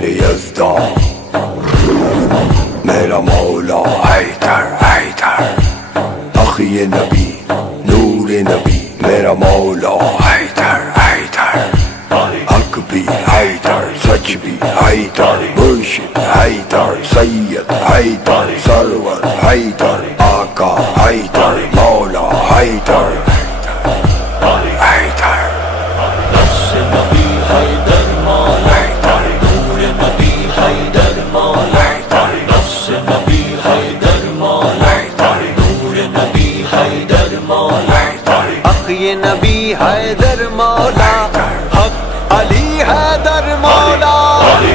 मेरे यज़्दा मेरा मौला हैदर हैदर अख़ी नबी नूर नबी मेरा मौला हैदर हैदर हक भी हैदर सच भी हैदर मुर्शिद हैदर सैयद हैदर सरवर हैदर आका हैदर मौला हैदर हैदर नफ्स नबी हैदर मौला नूर नबी हैदर मौला नफ्स नबी हैदर मौला नूर नबी हैदर मौला अख़ी नबी हैदर मौला हक अली हैदर मौला अली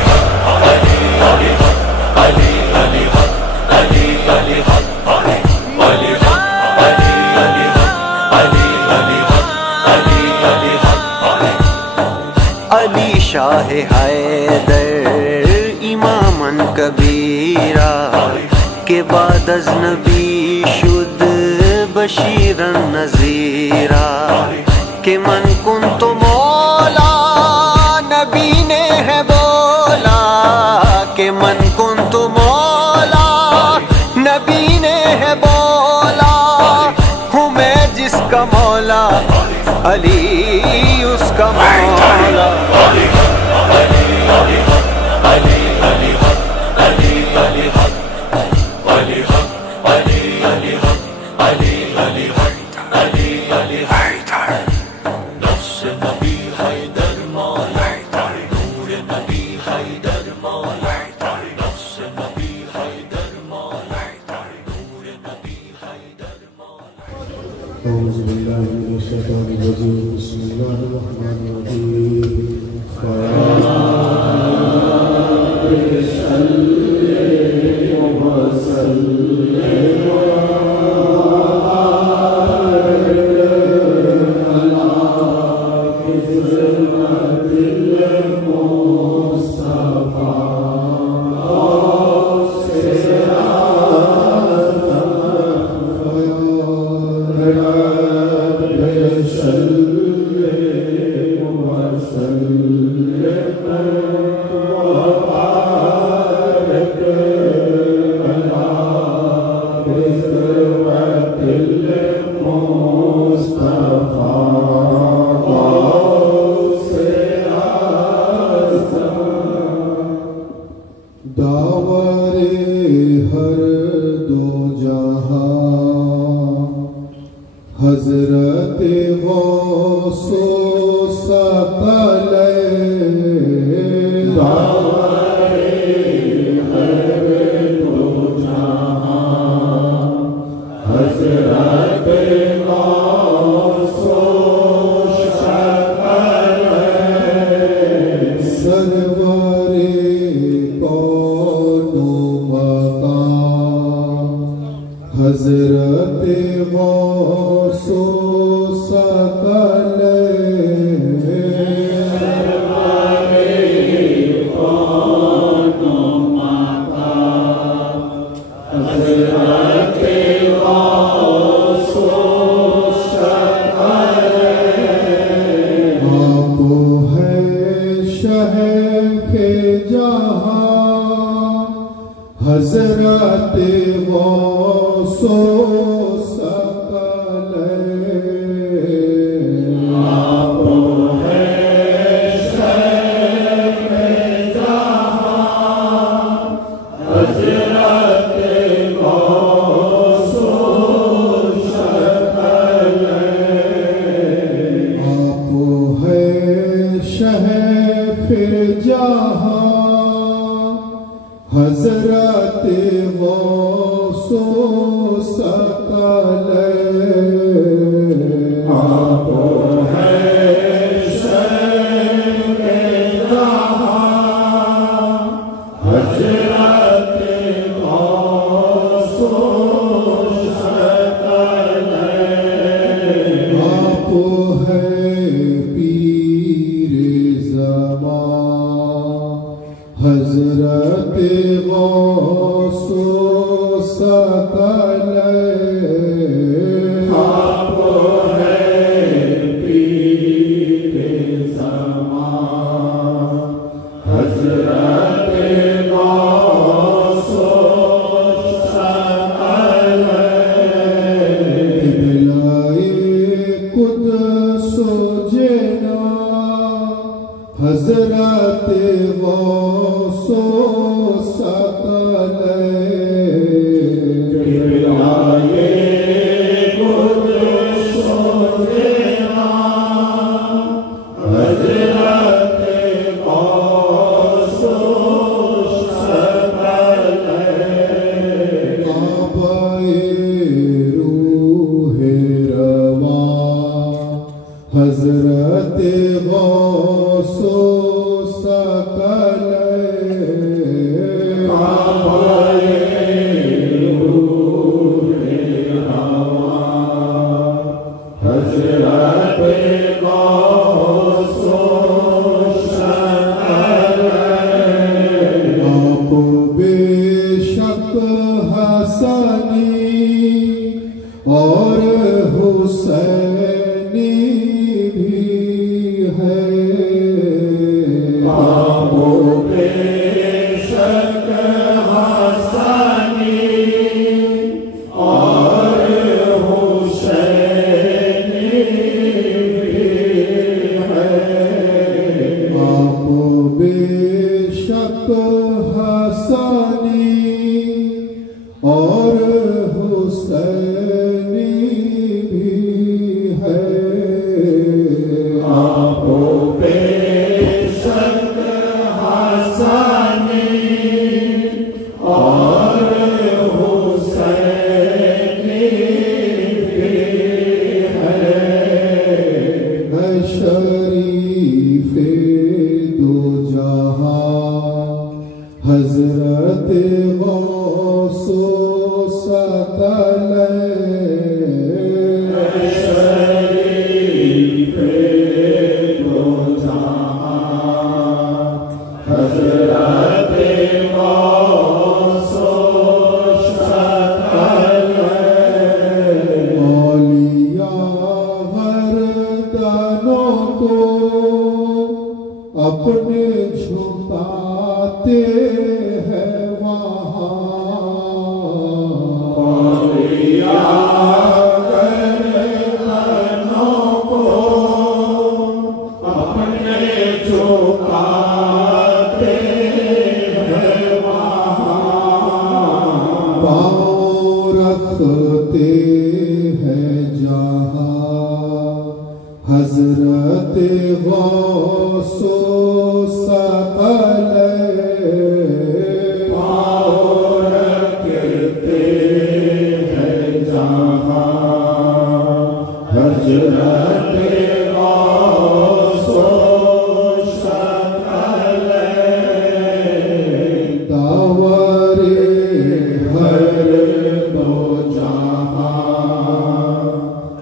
अली अली अली अली हक अली अली हक अली अली अली अली अली अली हक अली अली हक अली शाह हैदर इमामन कबीरा के बाद अज़ नबी शुद बशीरन नज़ीरा के मन कुन तो मौला नबी ने है बोला के मन कुन तो मौला नबी ने है बोला हूँ मैं जिसका मौला अली उसका मौला अली अली अली अली अली अली अली अली अली अली अली अली अली अली हैदर नफ्स नबी हैदर मौला नूर नबी हैदर मौला नफ्स नबी हैदर मौला नूर नबी हैदर मौला औज़ु बिल्लाहि मिनश शैतानिर रजीम बिस्मिल्लाहिर रहमानिर हज़रते गौसो सकले दावरे हर दो जहां हज़रते गौसो सकले सरवरे कौनो मकाम हज़रते गौसो सकले सरवरे कौनो मकाम हज़रते गौसो सकले आप है शहर के जहां हज़रते गौसो हज़रते गौसो सकले आप है शहर-ए जहां हज़रते गौसो सकले आप है पीर ज़मां हज़रते गौसो सकले आप है पीर ज़मां हज़रते सो सकल हजरत गौसो सकल हजरत गौसो सकल आप बेशक हसनी और हुसैनी और हुसैनी भी है आप बेशक हसनी और हुसैनी भी है शरीफे दो जहां हजरत गौसो सकल शरीफे दो जहां हजरत गौसो सकल औलिया गर्दनों को अपने झुकाते हैं वहाँ औलिया गर्दनों को अपने झुकाते हैं वहाँ पाँव रखते हैं जहाँ हजरत गौसो सकल पाँव रखते हैं जहाँ हजरत गौसो सकल दावरे हर दो जहाँ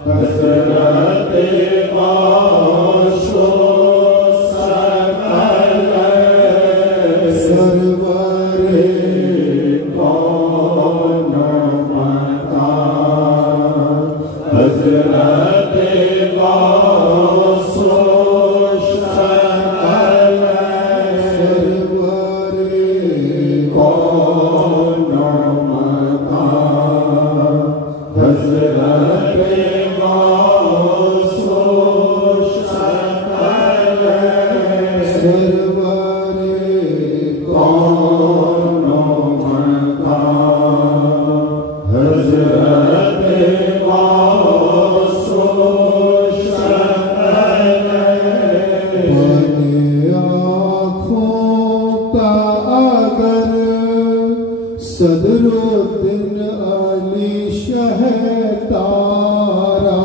हजरत गौसो सकल सरवरे कौन माता हजरत गौसो सकल सरवरे कौन माता हजरत गौसो सकल सरवरे कौन माता हजरत गौसो सकल बने आँखों का अगर सदरुद्दीन अली शह तारा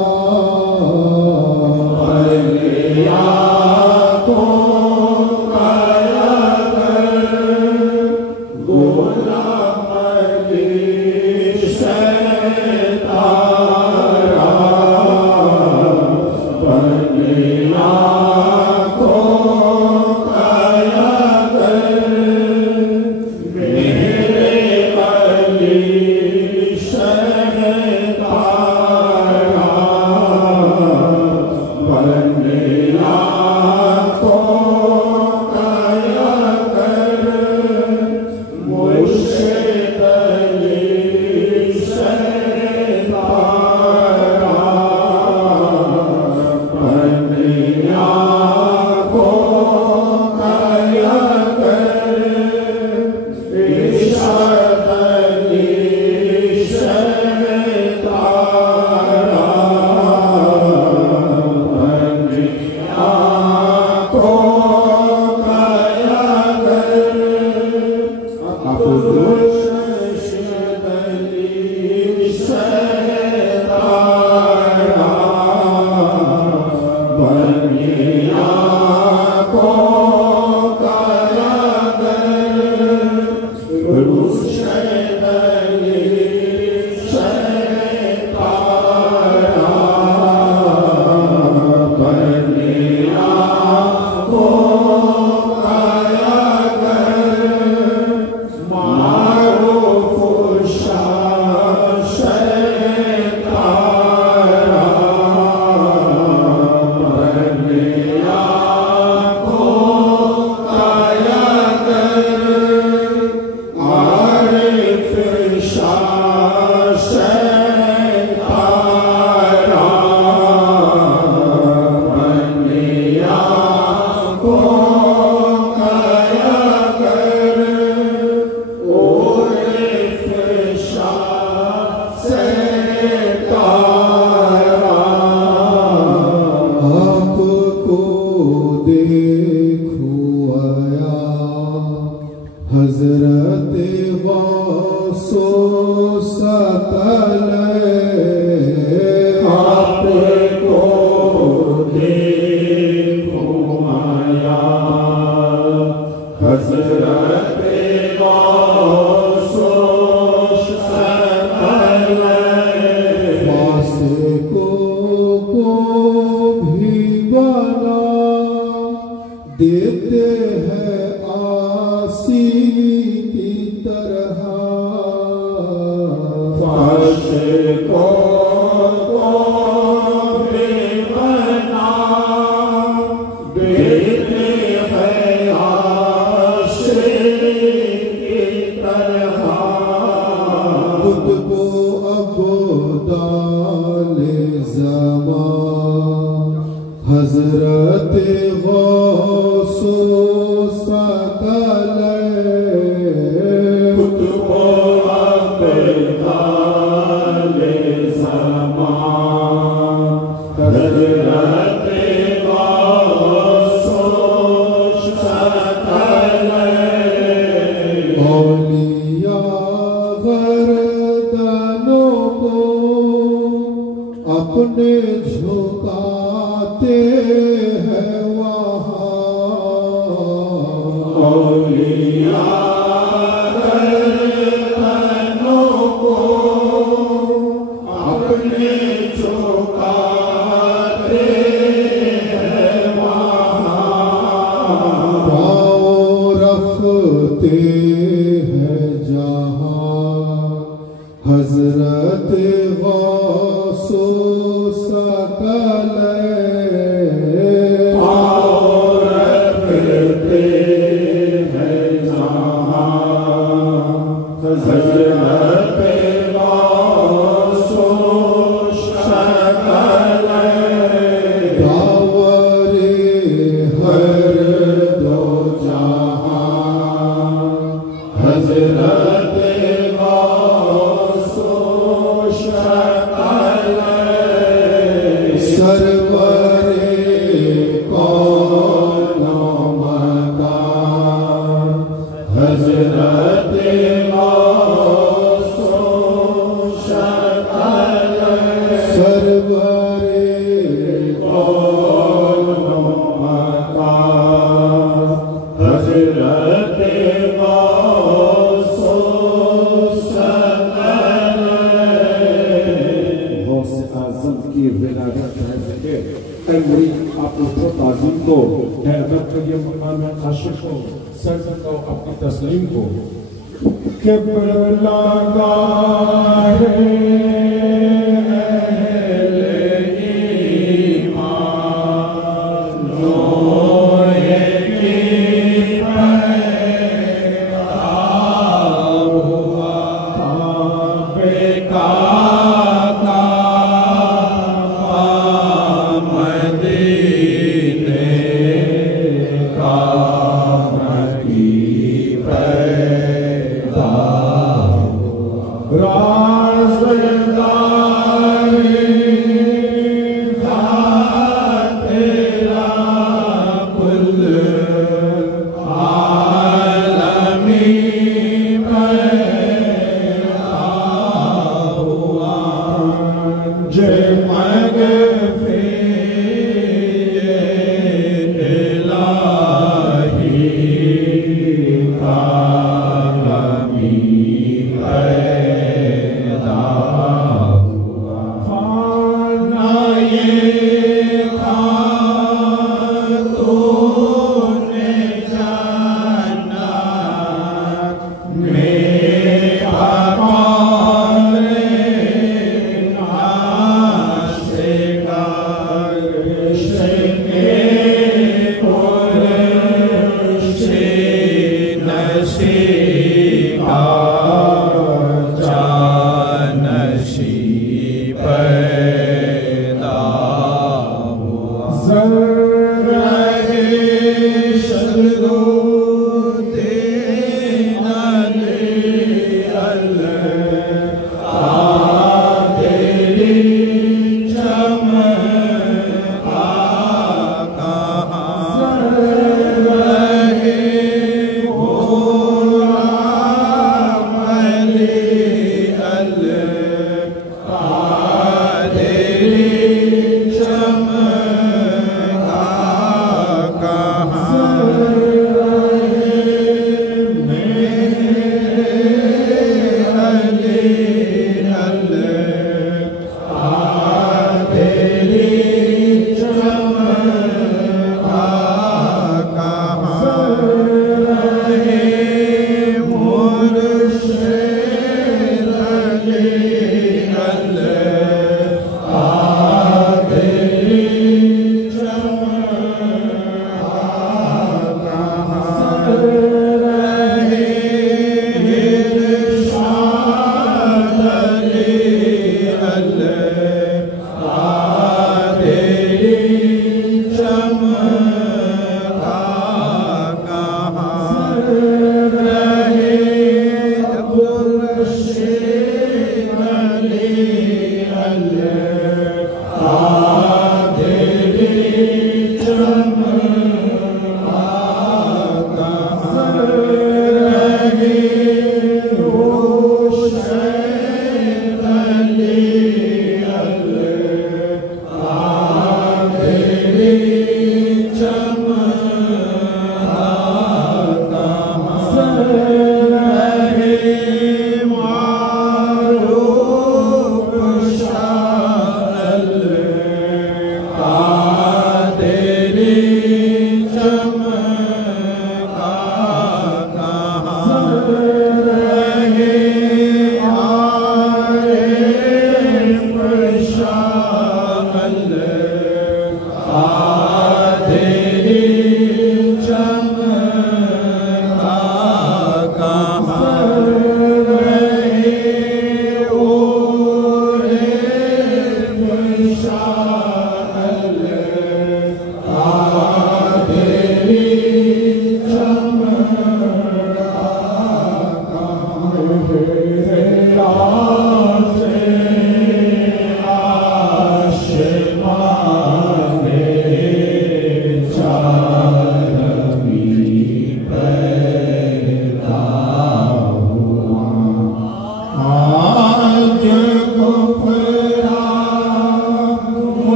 बने आँखों का अगर गुलाम अली शह तारा बने आँखों का अगर मेरे अली शह हजरत वासो सकल आपको देखो माया हजरत वासो सकल वासे को भी बना देते हैं आसी की तरह फाशे को भी बना देते हैं आसी की तरह खुद को अब दाले ज़मान हजरत गौसो सकल खुद को अब दाले ज़मान हजरत गौसो सकल औलिया गर्दनों को अपने झुकाते हैं वहाँ औलिया गर्दनों को अपने झुकाते हैं वहाँ पाँव रखते हैं जहाँ हजरत गौसो सकल पाँव रखते हैं जहाँ हजरत गौसो सकल दावरे हर दो जहाँ हजरत गौसो सकल सरवरे कौनो मकान हजरत गौसो सकल सरवरे कौनो मकान हजरत गौसो सकल गौसे आज़म की विलादत है आप उसको ताज़ीम को हैदर करिए मकाम आशिक को सर को अपनी तस्लीम को क़िबला गाहे अहले ईमान लोए की पैदा हुआ बेका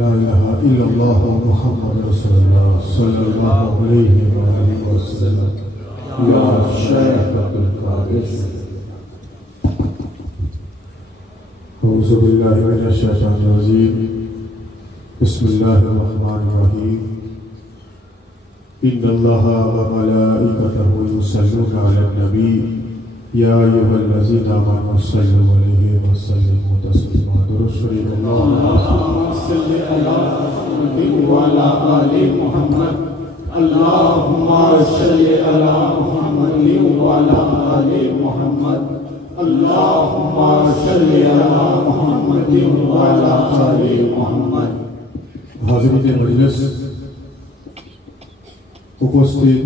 لا إله إلا الله محمد رسول الله صلى الله عليه وآله وسلم يا شيخ عبد القادر أعوذ بالله من الشيطان الرجيم بسم الله الرحمن الرحيم إن الله وملائكته يصلون على النبي يا أيها الذين آمنوا صلوا عليه وسلموا تسليما اللهم صل على محمد وعلى آل محمد اللهم صل على محمد وعلى آل محمد اللهم صل على محمد وعلى آل محمد হাজিরিনে মজলিস উপস্থিত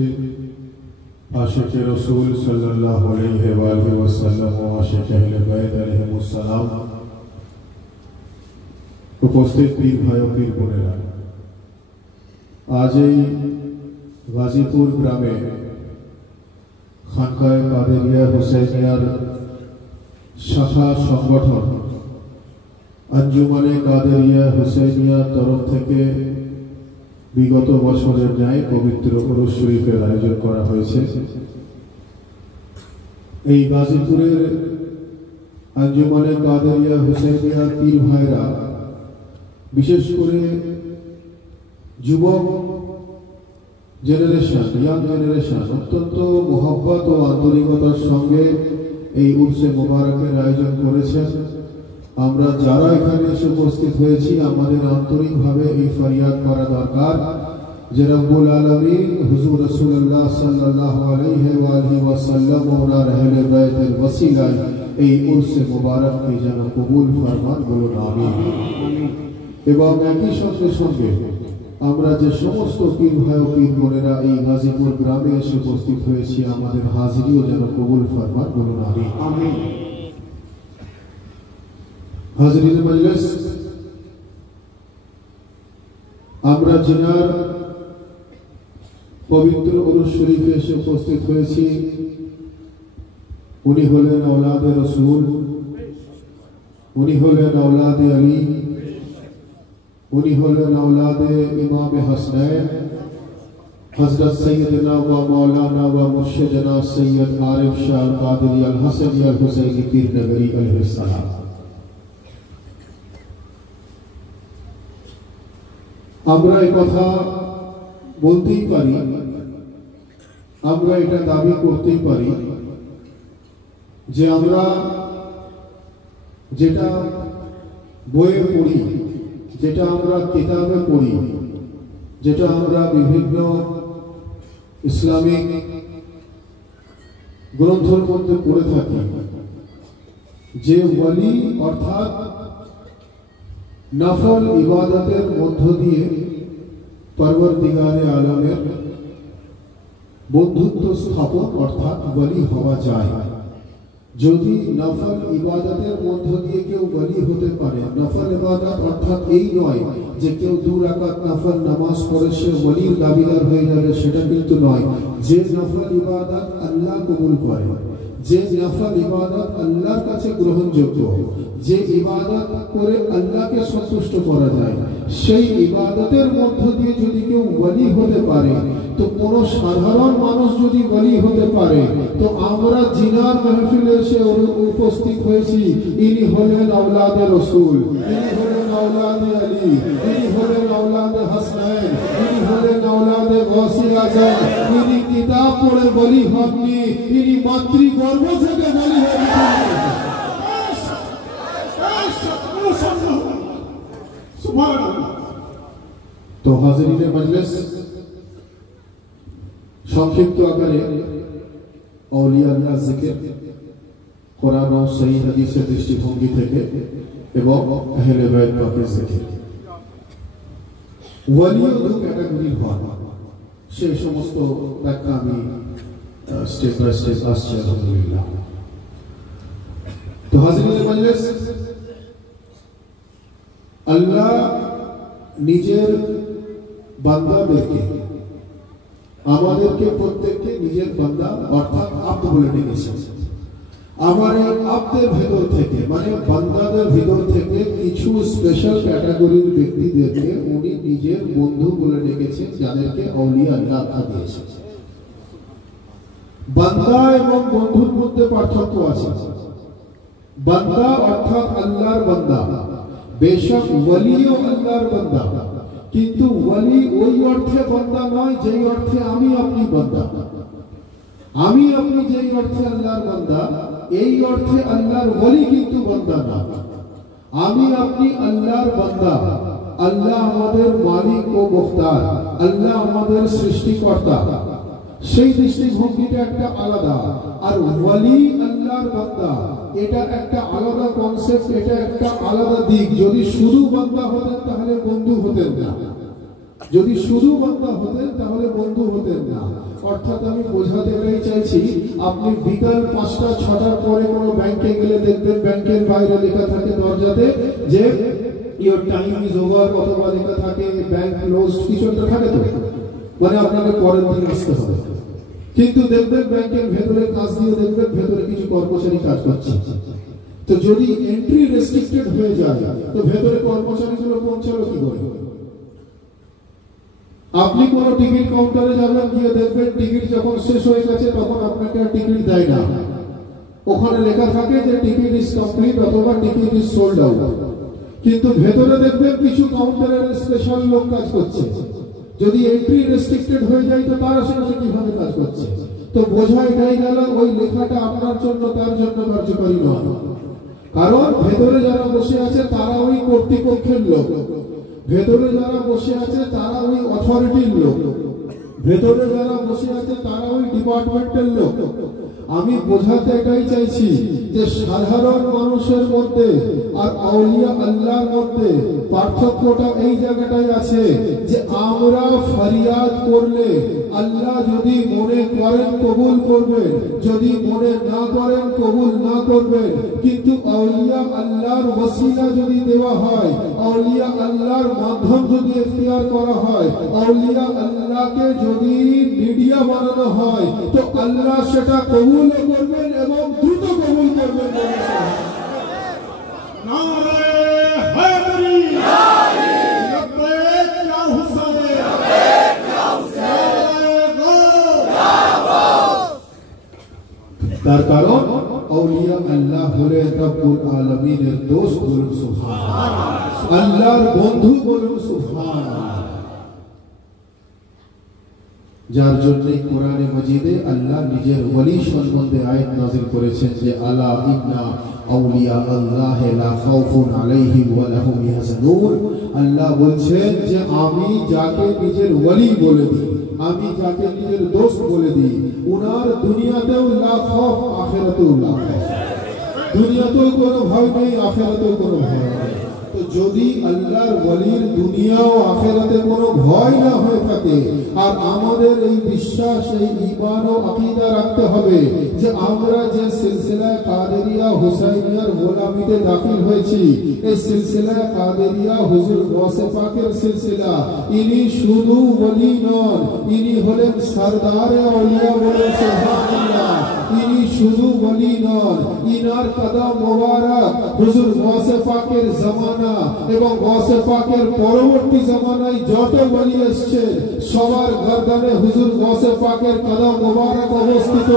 আশিকে রাসূল সাল্লাল্লাহু আলাইহি ওয়াসাল্লাম ও আশিকে আহলে বাইত আলাইহিমুস সালাম উপস্থিত পীর ভাই ও পীর বোনেরা আজ এই গাজীপুর গ্রামে খানকায়ে কাদেরিয়া হুসাইনিয়ার শাখা সংগঠন আঞ্জুমানে কাদেরিয়া হুসাইনিয়া তরফ থেকে বিগত বছরের ন্যায় পবিত্র উরুস শরীফের আয়োজন করা হয়েছে। এই গাজীপুরের আঞ্জুমানে কাদেরিয়া হুসাইনিয়ার পীর ভাইরা বিশেষ করে যুবক জেনারেশন ইয়াং জেনারেশন অত্যন্ত মোহব্বত ও আন্তরিকতার সঙ্গে এই উরসে মোবারকের আয়োজন করেছেন। আমরা যারা এখানে এসে উপস্থিত হয়েছি আমাদের আন্তরিকভাবে এই ফরিয়াদ করা দরকার যে রব্বুল আলামিন হুজুর রাসূলুল্লাহ সাল্লাল্লাহু আলাইহি ওয়াসাল্লাম ওনার আহলে বাইতের ওসিলায় এই উরসে মোবারককে যেন কবুল ফরমান বলুন আমিন। এবং একই সঙ্গে সঙ্গে আমরা যে সমস্ত পীর ভাই ও পীর বোনেরা এই গাজীপুর গ্রামে এসে উপস্থিত হয়েছি আমাদের হাজিরিও যেন কবুল ফরমান বলুন আমিন। হাজিরিনে মজলিস আমরা জিনার পবিত্র উরুস শরীফে এসে উপস্থিত হয়েছি উনি হলেন আওলাদে রাসূল, উনি হলেন আওলাদে আলী, উনি হলেন আওলাদে ইমাম হাসনাইন হযরত সৈয়দনা ওয়া মাওলানা ওয়া মুর্শিদনা সৈয়দ আরিফ শাহ কাদেরী আল হাসানী আল হুসাইনী পীর নগরী আলাইহিস সালাম। আমরা এই কথা বলতেই পারি, আমরা এটা দাবি করতেই পারি যে আমরা যেটা বইয়ে পড়ি, যেটা আমরা কিতাবে পড়ি, যেটা আমরা বিভিন্ন ইসলামিক গ্রন্থের মধ্যে পড়ে থাকি যে ওয়ালি অর্থাৎ নফল ইবাদতের মধ্য দিয়ে পরবর্তীকারে আলমের বন্ধুত্ব স্থাপন অর্থাৎ ওয়ালি হওয়া যায়। যদি নফল ইবাদতের মধ্য দিয়ে কেউ ওয়ালি হতে পারে, নফল ইবাদত অর্থাৎ এই নয় যে কেউ 2 রাকাত নফল নামাজ পড়ে সে ওয়ালির দাবিদার হয়ে যাবে, সেটা কিন্তু নয়। যে নফল ইবাদত আল্লাহ কবুল করে, যে নফল ইবাদত আল্লাহর কাছে গ্রহণযোগ্য, যে ইবাদত করে আল্লাহকে সন্তুষ্ট করা যায়, সেই ইবাদতের মধ্য দিয়ে যদি কেউ ওয়ালি হতে পারে, তো কোন সাধারণ মানুষ যদি ওয়ালি হতে পারে, তো আমরা জিনার মাহফিলে এসে উপস্থিত হয়েছি। ইনি হলেন আওলাদে রাসূল, ইনি হলেন আওলাদে আলী, ইনি হলেন আওলাদে হাসনাইন, ইনি হলেন আওলাদে গাউসে আজম। ইনি কিতাব পড়ে ওয়ালি হননি, ইনি মাতৃগর্ভ থেকে ওয়ালি হয়েছেন। তো হাজিরিনে মজলিস সংক্ষিপ্ত আকারে আউলিয়া আল্লাহ জিকির কোরআন ও সহিহ হাদিসের দৃষ্টিভঙ্গি থেকে এবং আহলে বাইত পাকের জিকির। ওয়ালি ও 2 ক্যাটাগরির হয়, সেই সমস্ত ব্যাখ্যা আমি স্টেপ বাই স্টেপ আসছে আলহামদুলিল্লাহ। তো হাজিরিনে মজলিস আল্লাহ নিজের বান্দাদেরকে আমাদেরকে প্রত্যেককে নিজের বান্দা অর্থাৎ আব্দ বলে ডেকেছেন। আমার এই আব্দের ভেতর থেকে মানে বান্দাদের ভেতর থেকে কিছু স্পেশাল ক্যাটাগরির ব্যক্তিদেরকে উনি নিজের বন্ধু বলে ডেকেছেন, যাদেরকে আউলিয়া আল্লাহ আখ্যা দিয়েছেন। বান্দা এবং বন্ধুর মধ্যে পার্থক্য আছে। বান্দা অর্থাৎ আল্লাহর বান্দা, বেশক ওয়ালিও আল্লাহর বান্দা, কিন্তু ওয়ালি ওই অর্থে বান্দা নয় যেই অর্থে আমি আপনি বান্দা। আমি আপনি যেই অর্থে আল্লাহর বান্দা, এই অর্থে আল্লাহর ওয়ালি কিন্তু বান্দা না। আমি আপনি আল্লাহর বান্দা, আল্লাহ আমাদের মালিক ও মুখতার, আল্লাহ আমাদের সৃষ্টিকর্তা। সেই দৃষ্টিভঙ্গিটা একটা আলাদা। আর ওয়ালি আল্লাহর বান্দা এটা একটা আলাদা কনসেপ্ট, এটা একটা আলাদা দিক। যদি শুধু বান্দা হতেন তাহলে বন্ধু হতেন না, যদি শুধু বান্দা হতেন তাহলে বন্ধু হতেন না। অর্থাৎ আমি বোঝাতে এটাই চাইছি, আপনি বিকাল 5টা 6টার পরে কোনো ব্যাংকে গেলে দেখবেন ব্যাংকের বাইরে লেখা থাকে দরজাতে যে ইওর টাইম ইজ ওভার, অথবা লেখা থাকে ব্যাংক ক্লোজড, কিছু একটা থাকে তো, মানে আপনাকে পরের দিন আসতে হবে। কিন্তু দেখবেন ব্যাংকের ভেতরে কাজ দিয়ে দেখবেন ভেতরে কিছু কর্মচারী কাজ করছে। তো যদি এন্ট্রি রেস্ট্রিক্টেড হয়ে যায় তো ভেতরে কর্মচারীগুলো পৌঁছালো কি করে? আপনি কোন টিকিট কাউন্টারে যাবেন, গিয়ে দেখবেন টিকিট যখন শেষ হয়ে গেছে তখন আপনাকে আর টিকিট দেয় না। ওখানে লেখা থাকে যে টিকিট ইজ কমপ্লিট অথবা টিকিট ইজ সোল্ড আউট। কিন্তু ভেতরে দেখবেন কিছু কাউন্টারের স্পেশাল লোক কাজ করছে। যদি এন্ট্রি রেস্ট্রিক্টেড হয়ে যায় তো তারা সেখানে কিভাবে কাজ করছে? তো বোঝা এটাই গেল ওই লেখাটা আপনার জন্য তার জন্য কার্যকরী নয়। কারণ ভেতরে যারা বসে আছে তারা ওই কর্তৃপক্ষের লোক, ভেতরে যারা বসে আছে তারা ওই অথরিটির লোক, ভেতরে যারা বসে আছে তারা ওই ডিপার্টমেন্টের লোক। আমি বোঝাতে এটাই চাইছি যে সাধারণ মানুষের মধ্যে আর আউলিয়া আল্লাহর মধ্যে পার্থক্যটা এই জায়গাটাই আছে যে আমরা ফরিয়াদ করলে আল্লাহ যদি মনে করেন কবুল করবেন, যদি মনে না করেন কবুল না করবেন। কিন্তু আউলিয়া আল্লাহর ওসিলা যদি দেওয়া হয়, আউলিয়া আল্লাহর মাধ্যম যদি ইখতিয়ার করা হয়, আউলিয়া আল্লাহকে যদি মিডিয়া বানানো হয় তো আল্লাহ সেটা কবুল করবেন এবং দ্রুত কবুল করবেন। তার কারণ আউলিয়া আল্লাহ হলেন রব্বুল আলামিনের দোস্ত, বলুন সুবহানাল্লাহ, আল্লাহর বন্ধু, বলুন সুবহানাল্লাহ। যার জন্য কোরআনে মাজিদে আল্লাহ নিজের ওয়ালি সম্বন্ধে আয়াত নাযিল করেছেন যে আলা ইন্না আউলিয়া আল্লাহ লা খাউফুন আলাইহিম ওয়া লাহুম ইয়াহজানুন। আল্লাহ বলছেন যে আমি যাকে নিজের ওয়ালি বলে দিই, আমি যাকে নিজের দোস্ত বলে দিই, উনার দুনিয়াতেও লা খাউফ, আখিরাতেও লা খাউফ। দুনিয়াতেও কোনো ভয় নেই, আখিরাতেও কোনো ভয় নেই। তো যদি আল্লাহর ওয়ালির দুনিয়া ও আখিরাতে কোনো ভয় না হয়ে থাকে, আর আমাদের এই বিশ্বাস, এই ঈমান ও আকীদা রাখতে হবে যে আমরা যে সিলসিলায়ে কাদেরিয়া হুসাইনিয়ার গোলামিতে দাখিল হয়েছি, এই সিলসিলায়ে কাদেরিয়া হুজুর গৌসে পাকের সিলসিলা, ইনি শুধু ওয়ালি নন, ইনি হলেন সরদারে আউলিয়া, বলে সুবহানাল্লাহ। ইনি শুধু ওয়ালি নন, ইনার কদম মোবারক হুজুর গৌসে পাকের জামানা এবং গৌসে পাকের পরবর্তী জামানায় যত ওয়ালি এসেছে সবার গর্দানে হুজুর গৌসে পাকের কদম মোবারক অবস্থিত।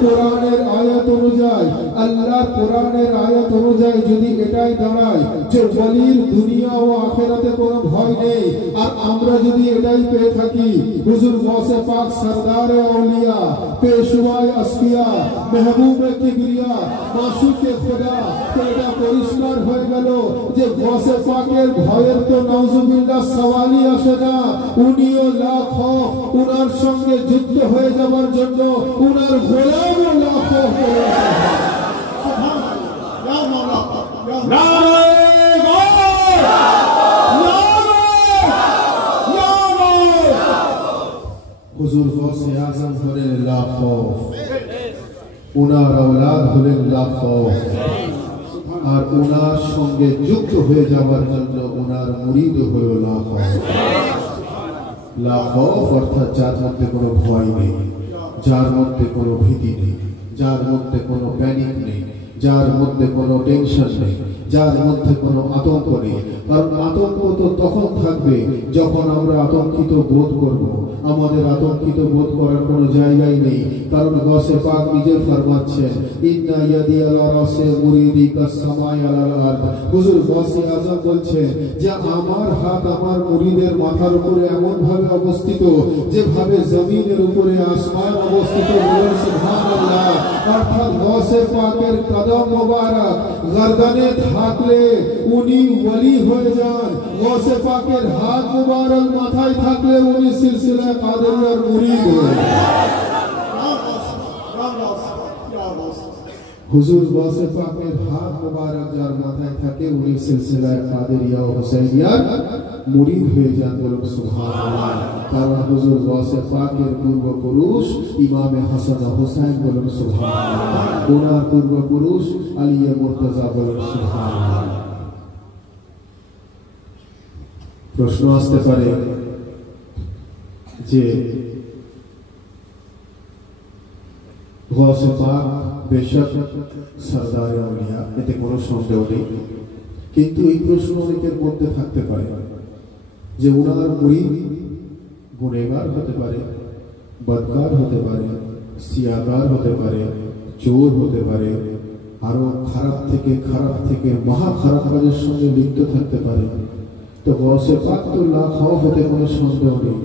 কোরআনের আয়াত অনুযায়ী, আল্লাহর কোরআনের আয়াত অনুযায়ী যদি এটাই দাঁড়ায় যে ওয়ালির দুনিয়া ও আখিরাতে কোনো ভয় নেই, আর আমরা যদি এটাই পেয়ে থাকি হুজুর গৌসে পাক সরদারে আউলিয়া, পেশওয়ায়ে আসফিয়া, মেহবুবে কিবরিয়া, মাসুকে খোদা, তো এটা পরিষ্কার হয়ে গেল যে গৌসে পাকের ভয়ের তো নাউজুবিল্লাহ সওয়ালই আসে না। উনিও লা খাউফ, উনার সঙ্গে যুদ্ধ হয়ে যাওয়ার জন্য উনার গোলামও লা খাউফ করে। হুজুর গৌসে আযম হলেন লা খাউফ, উনার আওলাদ হলেন লা খাউফ, আর উনার সঙ্গে যুক্ত হয়ে যাওয়ার জন্য উনার মুরিদ হল লা খাউফ। লা খাউফ অর্থাৎ যার মধ্যে কোনো ভয় নেই, যার মধ্যে কোনো ভীতি নেই, যার মধ্যে কোনো প্যানিক নেই, যার মধ্যে কোনো টেনশন নেই, যার মধ্যে কোনো আতঙ্ক নেই। কারণ আতঙ্ক তো তখন থাকবে যখন আমরা আতঙ্কিত বোধ করব। আমাদের আতঙ্কিত বোধ করার কোনো জায়গাই নেই, কারণ গৌসে পাক নিজে ফরমাচ্ছেন ইন্না ইয়াদি আলা রাসে মুরিদি কাসসামাই আলাল আরদ। হুজুর গৌসে আযম বলছেন যে আমার হাত আমার মুরিদের মাথার উপরে এমন ভাবে অবস্থিত যেভাবে জমিনের উপরে আসমান অবস্থিত। বলেন সুবহানাল্লাহ। অর্থাৎ গৌসে পাকের কদম মোবারক গর্দনে থাকলে উনি ওলি হয়ে যান, গৌসে পাকের হাত মোবারক মাথায় থাকলে উনি সিলসিলা কাদেরিয়ার মুরিদ হয়ে যান। হুজুর গৌসে পাকের হাত মোবারক যার মাথায় থাকে উনি সিলসিলা কাদেরিয়া ও হুসাইনিয়ার মুরিদ হয়ে যান। বলুন সুবহানাল্লাহ। কারণ হুজুর গৌসে পাকের পূর্বপুরুষ ইমামে হাসান ও হুসাইন। বলুন সুবহানাল্লাহ। ওনার পূর্বপুরুষ আলী মুর্তজা। বলুন সুবহানাল্লাহ। প্রশ্ন আসতে পারে যে গৌসে পাক বেশক সরদারে আউলিয়া, এতে কোনো সন্দেহ নেই, কিন্তু এই প্রশ্ন অনেকের মধ্যে থাকতে পারে যে ওনার মুরিদ গুনেগার হতে পারে, বদকার হতে পারে, সিয়াগার হতে পারে, চোর হতে পারে, আরো খারাপ থেকে মহা খারাপ কাজের সঙ্গে লিপ্ত থাকতে পারে। তো গৌসে পাক তো লা খাওফ, হতে কোনো সন্দেহ নেই।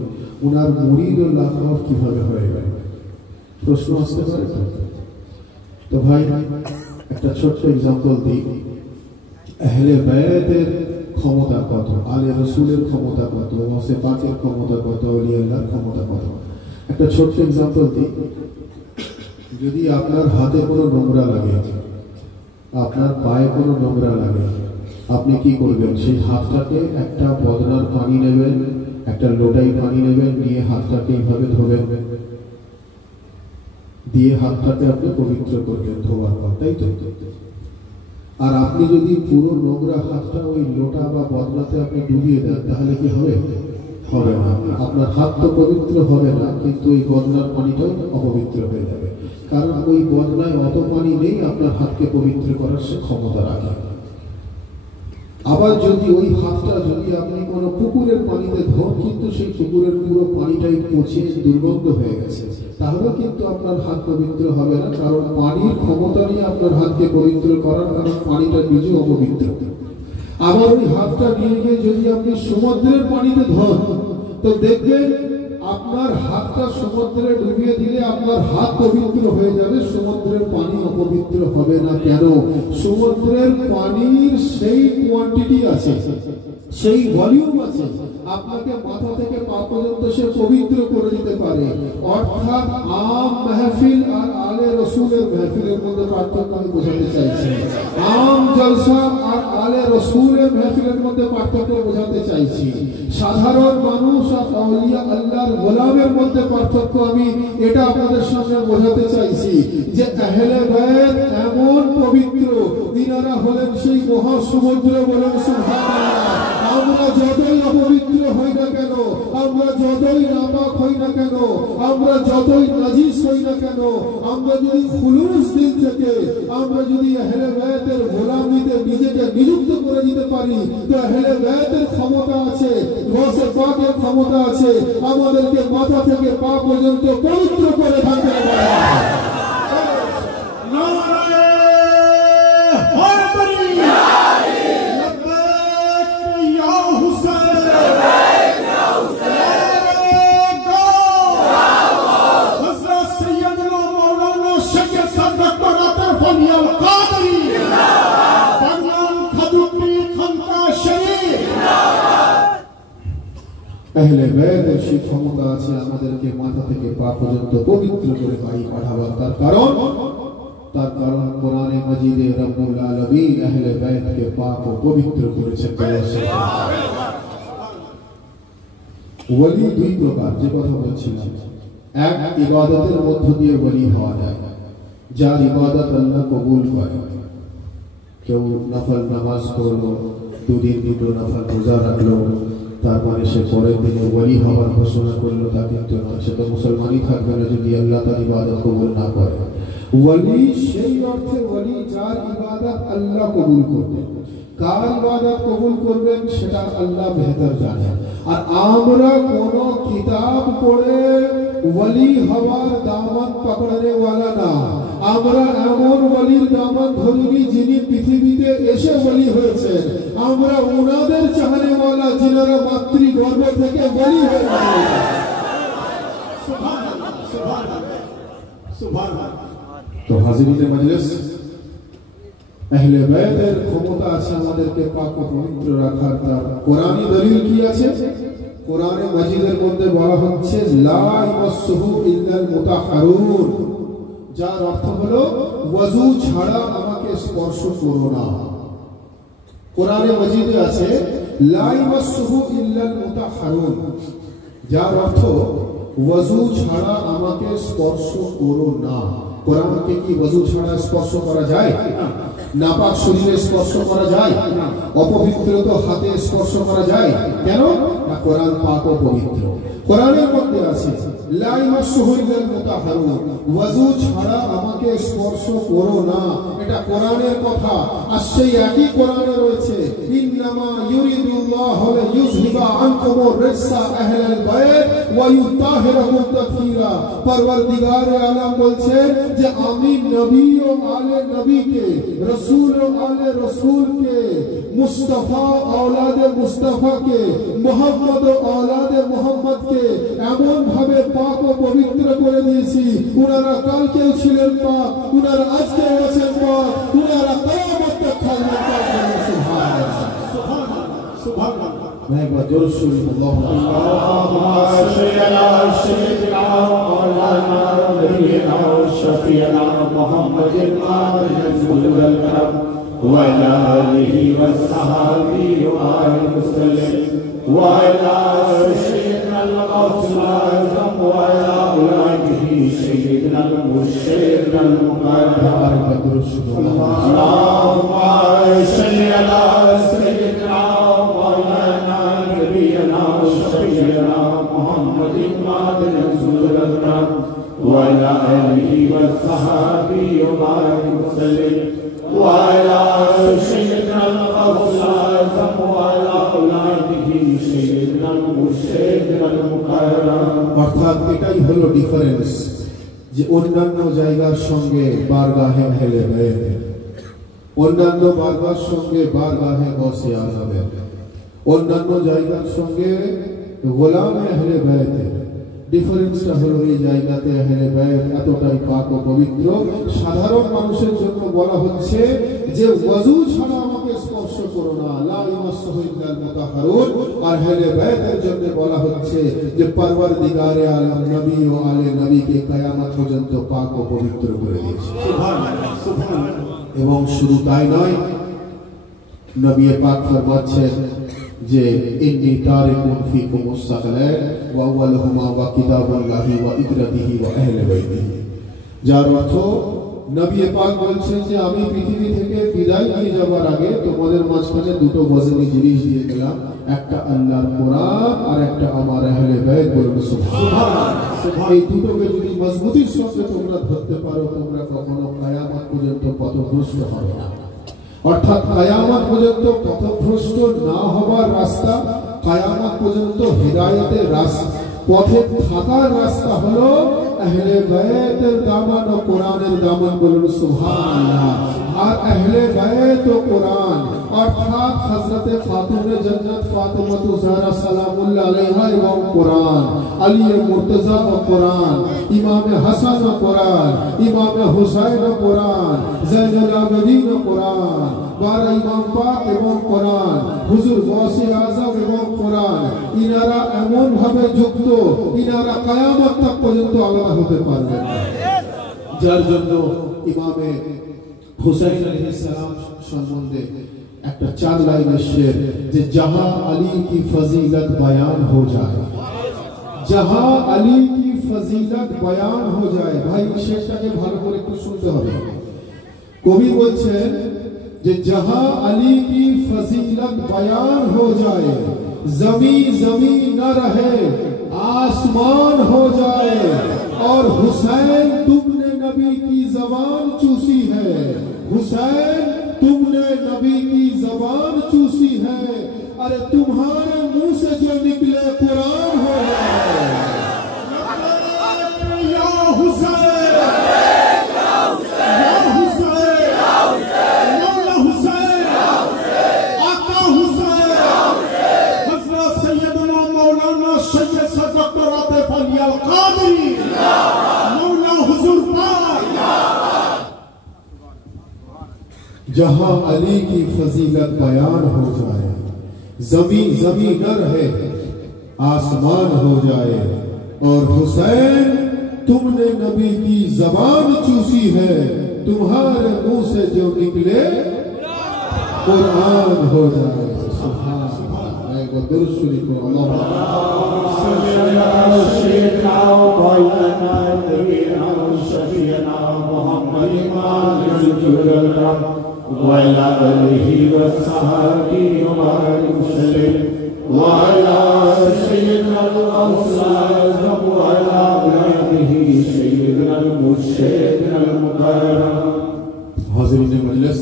ওনার মুরিদ ও লা খাওফ কিভাবে হয়ে গেল? প্রশ্ন আসতে পারে। তো ভাই একটা ছোট্ট এক্সাম্পল দিই। আহলে বায়াতের ক্ষমতা কত, আলে রসুলের ক্ষমতা কত, গৌসে পাকের ক্ষমতা কত, ওলি আল্লাহর ক্ষমতা কত। একটা ছোট্ট এক্সাম্পল দিই। যদি আপনার হাতে কোনো নোংরা লাগে, আপনার পায়ে কোনো নোংরা লাগে, আপনি কি করবেন? সেই হাতটাকে একটা বদনার পানি নেবেন, একটা লোটাই পানি নেবেন, নিয়ে হাতটাকে এইভাবে ধোবেন, দিয়ে হাতটাকে আপনি পবিত্র করবেন ধোয়ার পর, তাই তো? আর আপনি যদি পুরো নোংরা হাতটা ওই লোটা বা বদনাতে আপনি ডুবিয়ে দেন, তাহলে কি হবে? হবে না। আপনার হাত তো পবিত্র হবে না, কিন্তু ওই বদনার পানিটাও অপবিত্র হয়ে যাবে। কারণ ওই বদনায় অত পানি নেই আপনার হাতকে পবিত্র করার সে ক্ষমতা রাখে। আবার যদি ওই হাতটা যদি আপনি কোনো পুকুরের পানিতে ধোন, কিন্তু সেই পুকুরের পুরো পানিটাই পচে দুর্গন্ধ হয়ে গেছে, তাহলেও কিন্তু আপনার হাত পবিত্র হবে না। কারণ পানির ক্ষমতা নিয়ে আপনার হাতকে পবিত্র করার, কারণ পানিটা নিজে অপবিত্র। আবার ওই হাতটা নিয়ে গিয়ে যদি আপনি সমুদ্রের পানিতে ধোন, তো দেখবেন আপনার হাতটা সমুদ্রে ডুবিয়ে দিলে আপনার হাত পবিত্র হয়ে যাবে, সমুদ্রের পানি অপবিত্র হবে না। কেন? সমুদ্রের পানির সেই কোয়ান্টিটি আছে, সেই ভলিউম আছে, আপনাকে মাথা থেকে পা পর্যন্ত সে পবিত্র করে দিতে পারে। অর্থাৎ আম মাহফিল আর আলে রসুলের মাহফিলের মধ্যে পার্থক্য আমি বোঝাতে চাইছি। আম জলসা আর আলে রসুলের মাহফিলের মধ্যে পার্থক্য বোঝাতে চাইছি। সাধারণ মানুষ আর আউলিয়া আল্লাহর গোলামের মধ্যে পার্থক্য আমি এটা আপনাদের সামনে বোঝাতে চাইছি যে আহলে বায়াত এমন পবিত্র, ইনারা হলেন সেই মহাসমুদ্র। বলেন সুবহানাল্লাহ। আমরা যতই অপবিত্র হই না কেন, আমরা যতই নাপাক হই না কেন, আমরা যতই নাজিস হই না কেন, আমরা যদি খুলুস দিল থেকে আমরা যদি আহলে বায়াতের গোলামিতে নিজেকে নিযুক্ত করে দিতে পারি, তো আহলে বায়াতের ক্ষমতা আছে, গৌসে পাকের ক্ষমতা আছে আমাদেরকে মাথা থেকে পা পর্যন্ত পবিত্র করে থাকতে পারে। আহলে বায়াতের সেই ক্ষমতা আছে আমাদেরকে মাথা থেকে পা পর্যন্ত পবিত্র করে পাঠাবার। তার কারণ কোরআনে মাজিদে রব্বুল আলামিন আহলে বায়াতকে পাক ও পবিত্র করেছেন। ওলি দুই প্রকার, যে কথা বলছিলাম। এক, ইবাদতের মধ্য দিয়ে ওলি হওয়া যায়, যার ইবাদত আল্লাহ কবুল করে। কেউ নফল নামাজ পড়লো, দুদিন দুটো নফল রোজা রাখলো, তার মানে সে পরের দিনে ওলি হওয়ার ঘোষণা করলো, তা কিন্তু নয়। সে তো মুসলমানই থাকবে না যদি আল্লাহ তার ইবাদত কবুল না করে। ওয়ালি সেই অর্থে ওয়ালি যার ইবাদত আল্লাহ কবুল করবেন। কার ইবাদত কবুল করবেন সেটা আল্লাহ বেহতর জানেন। আর আমরা কোন কিতাব পড়ে ওয়ালি হওয়ার দামান পকড়ানে ওয়ালা না। আমরা এমন ওয়ালির দামান ধরিনি যিনি পৃথিবীতে এসে ওয়ালি হয়েছেন। আমরা ওনাদের চাহনে ওয়ালা যিনারা মাতৃগর্ভ থেকে ওয়ালি হয়েছেন। তো হাজিরিনে মজলিস, আহলে বাইতের ক্ষমতা আছে আমাদেরকে পাক ও পবিত্র রাখার। তার কোরআনী দলিল কি আছে? কোরআনে মাজিদের মধ্যে বলা হচ্ছে লা ইয়ামাসসুহু ইল্লাল মুতাহহারুন, যার অর্থ হলো ওযু ছাড়া আমাকে স্পর্শ করো না। কোরআনে মাজিদে আছে লা ইয়ামাসসুহু ইল্লাল মুতাহহারুন, যার অর্থ ওযু ছাড়া আমাকে স্পর্শ করো না। কোরআনকে কি ওযু ছাড়া স্পর্শ করা যায়? নাপাক শরীরে স্পর্শ করা যায়? অপবিত্রত হাতে স্পর্শ করা যায়? কেন না? কোরআন পাক ও পবিত্র। কোরআনের মধ্যে আছে লা ইয়ামাসসুহু ইল্লাল মুতাহহারুন, ওযু ছাড়া আমাকে স্পর্শ করো না। এটা কোরআনের কথা। আর সেই একই কোরআনে রয়েছে ইন্নামা ইউরিদুল্লাহু লিইয়ুযহিবা আনকুমুর রিজসা আহলাল বাইত ওয়া ইউতাহিরাকুম তাতহীরা। পরওয়ারদিগারে আলম বলছেন যে আমি নবী ও আলে নবীকে, রাসূল ও আলে রাসূলকে, মুস্তাফা औलादे মুস্তাফাকে, মুহাম্মদ ও औलादे মুহাম্মদকে এমন ভাবে পাক ও পবিত্র করে দিয়েছি। উনারা কালকেও ছিলেন পাক, উনারা আজকেও আছেন পাক, উনারা কিয়ামত তক থাকবেন পাক। সুবহানাল্লাহ, সুবহানাল্লাহ। একবার জোরে শুনি আল্লাহুম্মা সাল্লি আলা সাইয়্যিদিনা মাওলানা নবিয়িনা শাফিঈনা মুহাম্মাদিন আল কারম ওয়া আলা আলিহি ওয়া সাহবিহি ওয়া সাল্লাম ওয়া আলা সাইয়্যিদিনা আল-গাওসিল আযম ওয়া আলা আওলাদিহি সাইয়্যিদিনা al-murshid al-muqarrab। আল্লাহুম্মা সাল্লি আলা সাইয়্যিদিনা মাওলানা নবিয়িনা শাফিঈনা মুহাম্মাদিন al-karam ওয়া আলা আলিহি ওয়া সাহবিহি ওয়া সাল্লাম ওয়া আলা সাইয়্যিদিনা al-গাওসিল আযম ওয়া আলা আওলাদিহি সাইয়্যিদিনা al-murshid al-muqarrab। অর্থাৎ এটাই হলো ডিফারেন্স যে অন্যান্য জায়গার সঙ্গে বারগাহে আহলে বাইত, অন্যান্য বারগার সঙ্গে বারগাহে গৌসে আযমের, অন্যান্য জায়গার সঙ্গে গোলামে আহলে বাইতের ডিফারেন্সটা হলো এই জায়গাতে আহলে বাইত এতটাই পাক ও পবিত্র। সাধারণ মানুষের জন্য বলা হচ্ছে যে ওযু ছাড়া আমাকে স্পর্শ করো না, লা ইয়ামাসসুহু ইল্লাল মুতাহহারুন। আর আহলে বাইতের জন্য বলা হচ্ছে যে পরওয়ারদিগারে আলম নবী ও আলে নবীকে কিয়ামত পর্যন্ত পাক ও পবিত্র করে দিয়েছে। সুবহানাল্লাহ, সুবহানাল্লাহ। এবং শুধু তাই নয়, নবী পাক ফরমাচ্ছেন যে ইন্নী তারিকুন ফীকুমুস সালাত ওয়া আউয়ালুহুমা ওয়া কিতাবুল্লাহি ওয়া ইদরাতিহি ওয়া আহলে বাইতিহি। যার অর্থ নবী পাক বলছেন যে আমি পৃথিবী থেকে বিদায় নিয়ে যাবার আগে তোমাদের মাঝখানে দুটো বজনি জিনিস দিয়ে গেলাম, একটা আল্লাহর কোরআন আর একটা আমার আহলে বাইত। বলুন সুবহানাল্লাহ। এই দুটোকে যদি মজবুতির সঙ্গে তোমরা ধরতে পারো, তোমরা কখনো কিয়ামত পর্যন্ত পথভ্রষ্ট হবে না। অর্থাৎ কিয়ামত পর্যন্ত পথভ্রষ্ট না হবার রাস্তা, কিয়ামত পর্যন্ত হিদায়াতের রাস্তা, পথে থাকার রাস্তা হলো আহলে বাইতের দামান ও কোরআনের দামান। বলুন সুবহানাল্লাহ। আর আহলে বাইত ও কোরআন অর্থাৎ হযরতে ফাতিমা জান্নাত ফাতিমাতু জাহরা সালামুল্লাহ আলাইহা এবং কোরআন, আলী মুর্তজা ও কোরআন, ইমাম হাসান ও কোরআন, ইমাম হুসাইন ও কোরআন, জাইনুল আবেদিন ও কোরআন, 12 ইমাম পাক এবং কোরআন, হুজুর গৌসে আযম এবং কোরআন, ইনারা এমন ভাবে যুক্ত, ইনারা কিয়ামত তক পর্যন্ত আলাদা হতে পারবে না। যার জন্য ইমামে হুসাইন আলাইহিস সালাম সম্বন্ধে একটা 4 লাইনের শের যে जहां अली की फजीलत बयान हो जाए, जहां अली की फजीलत बयान हो जाए। भाई শেরটাকে ভালো করে একটু শুনতে হবে। কবি বলছেন যে जहां अली की फजीलत बयान हो जाए, जमी जमी न रहे आसमान हो जाए, और हुसैन तुमने न नबी की जबान चूसी है, हुसैन तुमने नबी की जबान चूसी है, अरे तुम्हारे मुंह से जो निकले कुरान हो जाए। या हुसैन, या हुसैन, मौला हुसैन, आका हुसैन, हज़रत सैयदना मौलाना सैयद सर डॉक्टर आतिफ अली अल कादरी, मौला हुजूर पाक। जहां अली की फजीलत बयान हो जाए, जमीन जमीन न रहे आसमान हो जाए, और हुसैन तुमने नबी की जबान चूसी है, तुम्हारे मुंह से जो निकले कुरान हो जाए। सुभान अल्लाह, एक दुरूद शरीफ को अल्लाह हाज़रीन मजलिस,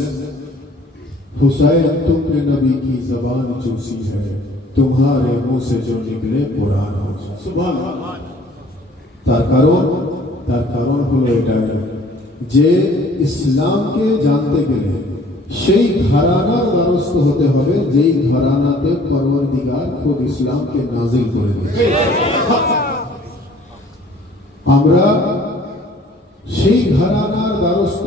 हुसैन तुमने नबी की जबान चूसी है, तुम्हारे मुंह से जो निकले कुरान हो जाए। सुभान अल्लाह। তার কারণ হলো এটাই যে ইসলামকে জানতে গেলে সেই ঘরানার দ্বারস্থ হতে হবে যেই ঘরানাতে পরওয়ারদিগার খুদ ইসলামকে নাজিল করে দিয়েছে। আমরা সেই ঘরানার দ্বারস্থ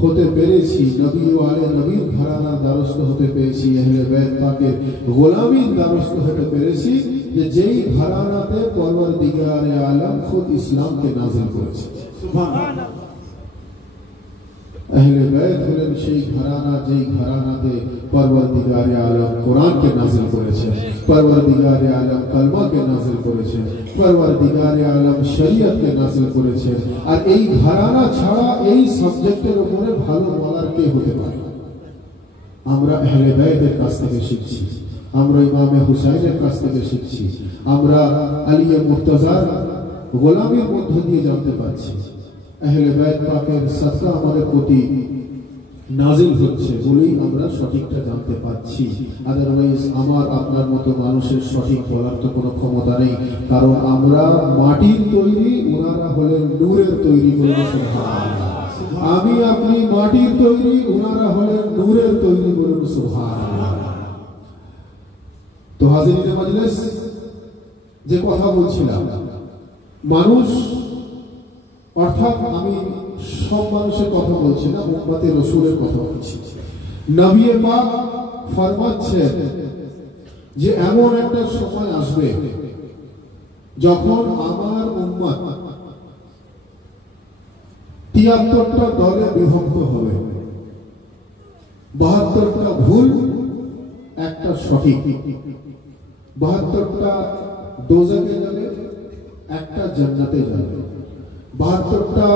হতে পেরেছি, নবী ও আলে নবীর ঘরানার দ্বারস্থ হতে পেরেছি, আহলে বাইত পাকের গোলামীর দ্বারস্থ হতে পেরেছি যে যেই ঘরানাতে পরওয়ারদিগার আলম খুদ ইসলামকে নাজিল করেছে। সুবহানাল্লাহ। আহলে বাইত হলেন সেই ঘরানা যেই ঘরানাতে পরওয়ারদিগার আলম কোরআনকে নাজিল করেছে, পরওয়ারদিগার আলম কালমাকে নাজিল করেছে, পরওয়ারদিগার আলম শরীয়তকে নাজিল করেছে। আর এই ঘরানা ছাড়া এই সাবজেক্টের উপরে ভালো বলার কে হতে পারে? আমরা আহলে বাইতের কাছ থেকে শিখছি, আমরা ইমামে হুসাইনের কাছ থেকে শিখছি, আমরা আলী মুর্তজার গোলামীর মধ্য দিয়ে জানতে পারছি। আহলে বাইত পাকের সাদকা আমাদের প্রতি নাজিল হচ্ছে বলেই আমরা সঠিকটা জানতে পারছি। আদারওয়াইজ আমার আপনার মতো মানুষের সঠিক বলার তো কোনো ক্ষমতা নেই, কারণ আমরা মাটির তৈরি, ওনারা হলেন নূরের তৈরি। বলে সুবহানাল্লাহ। আমি আপনি মাটির তৈরি, ওনারা হলেন নূরের তৈরি। বলুন সুবহানাল্লাহ। তো হাজিরিনে মাজলিস, যে কথা বলছিলাম, মানুষ অর্থাৎ আমি সব মানুষের কথা বলছি না, উম্মতে রাসূলের কথা বলছি। নবী পাক ফরমাচ্ছেন যে এমন একটা সময় আসবে যখন আমার উম্মত ৭৩টা দলে বিভক্ত হবে, ৭২টা ভুল, একটা সঠিক, ৭২টা দোজখে যাবে, একটা জান্নাতে যাবে, ৭২টা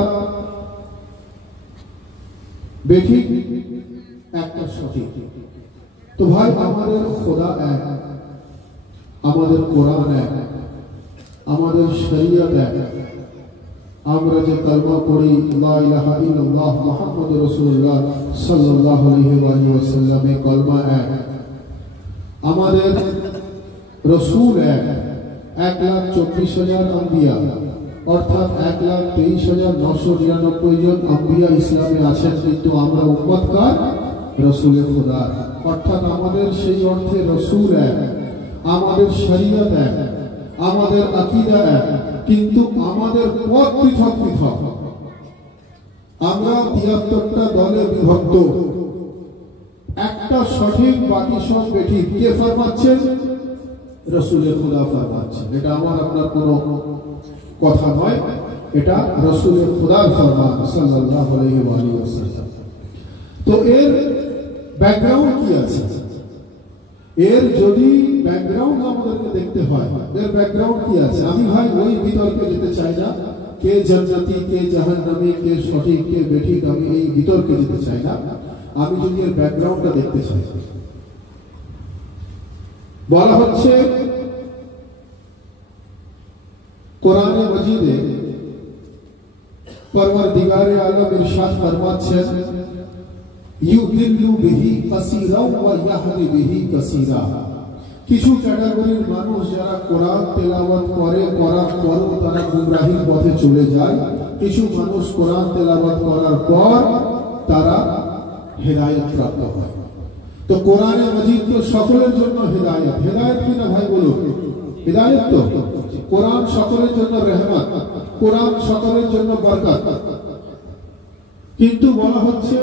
বেঠিক, একটা সঠিক। তো ভাই, আমাদের খোদা এক, আমাদের কোরআন এক, আমাদের শরীয়ত এক, আমরা যে কালমা পড়ি লা ইলাহা ইল্লাল্লাহ মুহাম্মাদুর রাসূলুল্লাহ সাল্লাল্লাহু আলাইহি ওয়াসাল্লাম, এই কালমা এক, আমাদের রাসূল এক, ১,২৪,০০০ আম্বিয়া, অর্থাৎ ১,২৩,৯৯৯ জন আম্বিয়া ইসলামে আছেন, কিন্তু আমরা উম্মত কার? রাসূলের খোদা। অর্থাৎ আমাদের সেই অর্থে রাসূল এক, আমাদের শরীয়ত এক, আমাদের আকীদা এক, কিন্তু আমাদের পথ পৃথক পৃথক। আমরা ৭৩টা দলে বিভক্ত, একটা সঠিক, বাকি সব বেঠিক। কে ফরমাচ্ছেন? রাসূলের খোদা ফরমাচ্ছেন। এটা আমার আপনার কোনো কথা নয়, এটা রাসূলের খোদার ফরমান সাল্লাল্লাহু আলাইহি ওয়াসাল্লাম। তো এর ব্যাকগ্রাউন্ড কি আছে? এর যদি ব্যাকগ্রাউন্ড আমাদেরকে দেখতে হয়, এর ব্যাকগ্রাউন্ড কি আছে? আমি ভাই ওই বিতর্কে যেতে চাই না, কে জান্নাতি, কে জাহান্নামী, কে সঠিক, কে বেঠিক, আমি এই বিতর্কে যেতে চাই না। আমি যদি এর ব্যাকগ্রাউন্ডটা দেখতে চাই, বলা হচ্ছে কোরআনে মাজিদে परवरदिगार आलम इरशाद फरमाচ্ছেন ইউদিল্লু বিহি কাসীরা ওয়া ইয়াহদি বিহি কাসীরা। কিছু ক্যাটাগরির মানুষ যারা কোরআন তেলাওয়াত করে, করার পর তারা গুমরাহির পথে চলে যায়। কিছু মানুষ কোরআন তেলাওয়াত করার পর তারা হেদায়েত প্রাপ্ত হয়। তো কোরআনে মাজিদ তো সকলের জন্য হেদায়েত। হেদায়েত কি না ভাই বলুন? হেদায়েত তো। কোরআন সকলের জন্য রহমত, কোরআন সকলের জন্য বরকত। কিন্তু বলা হচ্ছে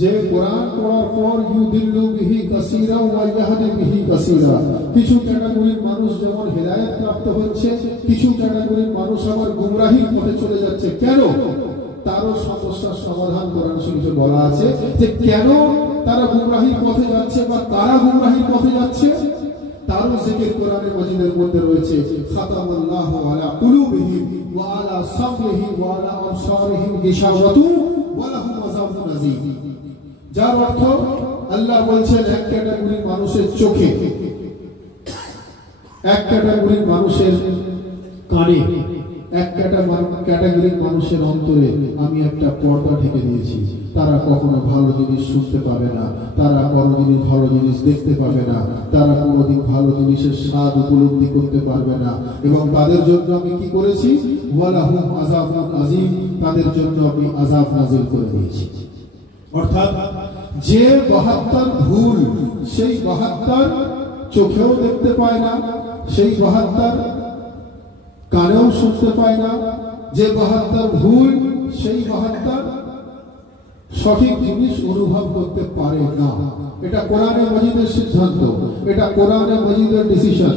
যে কোরআন পড়ার পর ইউদিল্লু বিহি কাসীরা ওয়া ইয়াহদি বিহি কাসীরা। কিছু ক্যাটাগরির মানুষ যেমন হেদায়েত প্রাপ্ত হচ্ছে, কিছু ক্যাটাগরির মানুষ আবার গুমরাহির পথে চলে যাচ্ছে। কেন? তারও সমস্যার সমাধান কোরআন শরীফে বলা আছে যে কেন তারা গুমরাহির পথে যাচ্ছে বা কারা গুমরাহির পথে যাচ্ছে, তারও জিকির কোরআনে মাজিদের মধ্যে রয়েছে। খাতামাল্লাহু আলা কুলুবিহিম ওয়া আলা সামইহিম ওয়া আলা আবসারিহিম গিশাওয়াতু ওয়া লাহুম আযাবুন আযীম। যার অর্থ আল্লাহ বলছেন এক ক্যাটাগরির মানুষের চোখে, এক ক্যাটাগরির মানুষের কানে, এক ক্যাটাগরির মানুষের অন্তরে আমি একটা পর্দা ঢেকে দিয়েছি। তারা কখনো ভালো জিনিস শুনতে পাবে না, তারা কোনোদিন ভালো জিনিস দেখতে পাবে না, তারা কোনোদিন ভালো জিনিসের স্বাদ উপলব্ধি করতে পারবে না। এবং তাদের জন্য আমি কি করেছি? ওয়ালাহুম আযাবুন আযীম, তাদের জন্য আমি আযাব নাযিল করে দিয়েছি। অর্থাৎ যে ৭২ ভুল, সেই ৭২ চোখেও দেখতে পায় না, সেই ৭২ কানেও শুনতে পায় না, যে ৭২ ভুল, সেই ৭২ সঠিক জিনিস অনুভব করতে পারে না। এটা কোরআনে মাজিদের সিদ্ধান্ত, এটা কোরআনে মাজিদের ডিসিশন।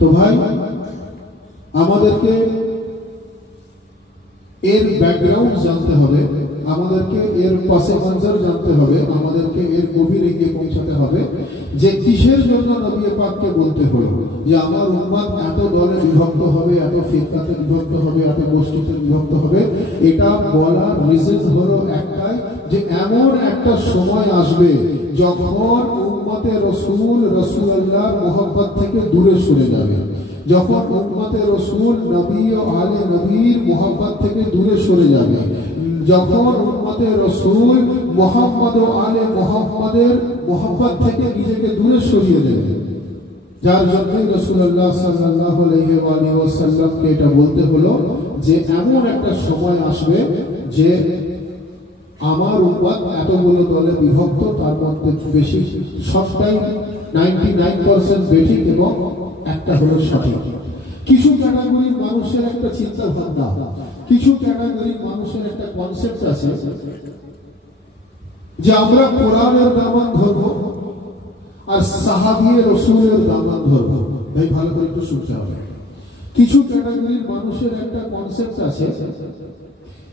তো ভাই আমাদেরকে এর ব্যাকগ্রাউন্ড জানতে হবে, আমাদেরকে এর পাশে মঞ্জর জানতে হবে, আমাদেরকে এর গভীরে গিয়ে পৌঁছাতে হবে যে কিসের জন্য নবী পাককে বলতে হলো যে আমার উম্মত এত দলে বিভক্ত হবে, এত ফিরকাতে বিভক্ত হবে, এত গোষ্ঠীতে বিভক্ত হবে। এটা বলার রিজন হলো একটাই যে এমন একটা সময় আসবে যখন উম্মতে রাসূল রাসূলুল্লাহর মুহাব্বত থেকে দূরে সরে যাবে, যখন উম্মতে রাসূল নবী ও আলে নবীর মুহাব্বত থেকে দূরে সরে যাবে, যখন উম্মতে রাসূল মুহাম্মদ ও আলে মুহাম্মাদের মুহাব্বত থেকে নিজেকে দূরে সরিয়ে দেবে। যার জন্য রাসূলুল্লাহ সাল্লাল্লাহু আলাইহি ওয়াসাল্লামকে এটা বলতে হলো যে এমন একটা সময় আসবে যে আমার উম্মত এতগুলো দলে বিভক্ত, তার মধ্যে বেশি সবটাই 99% বেঠিক এবং একটা হলো সঠিক। কিছু ক্যাটাগরির মানুষের একটা চিন্তা ভাবনা, কিছু ক্যাটাগরির মানুষের একটা কনসেপ্ট আছে যে আমরা কোরআনের দামান ধরবো আর সাহাবী রাসূলের দামান ধরবো। ভাই ভালো করে একটু শুনতে হবে। কিছু ক্যাটাগরির মানুষের একটা কনসেপ্ট আছে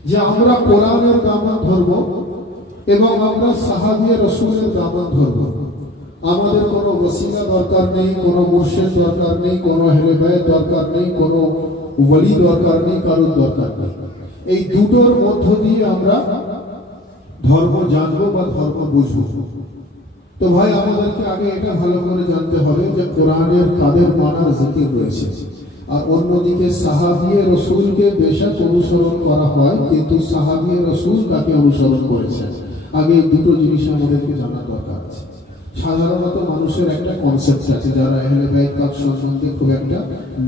যে আমরা কোরআনের দামান ধরবো এবং আমরা সাহাবী রাসূলের দামান ধরবো। আমাদের কোনো ওসিলা দরকার নেই, কোনো মুর্শিদ দরকার নেই, কোনো আহলে বায়ত দরকার নেই, কোনো ওলি দরকার নেই, কারোর দরকার নেই। এই দুটোর মধ্য দিয়ে আমরা ধর্ম জানবো বা ধর্ম বুঝবো। তো ভাই আমাদেরকে আগে এটা ভালো করে জানতে হবে যে কোরআনের কাদের মানার জিকির রয়েছে, আর অন্যদিকে সাহাবী রাসূলকে বেশক অনুসরণ করা হয়, কিন্তু সাহাবী রাসূল কাকে অনুসরণ করেছে আগে এই দুটো জিনিস আমাদেরকে জানা দরকার আছে। সাধারণত মানুষের একটা কনসেপ্ট আছে, যারা আহলে বাইত পাক সম্বন্ধে খুব একটা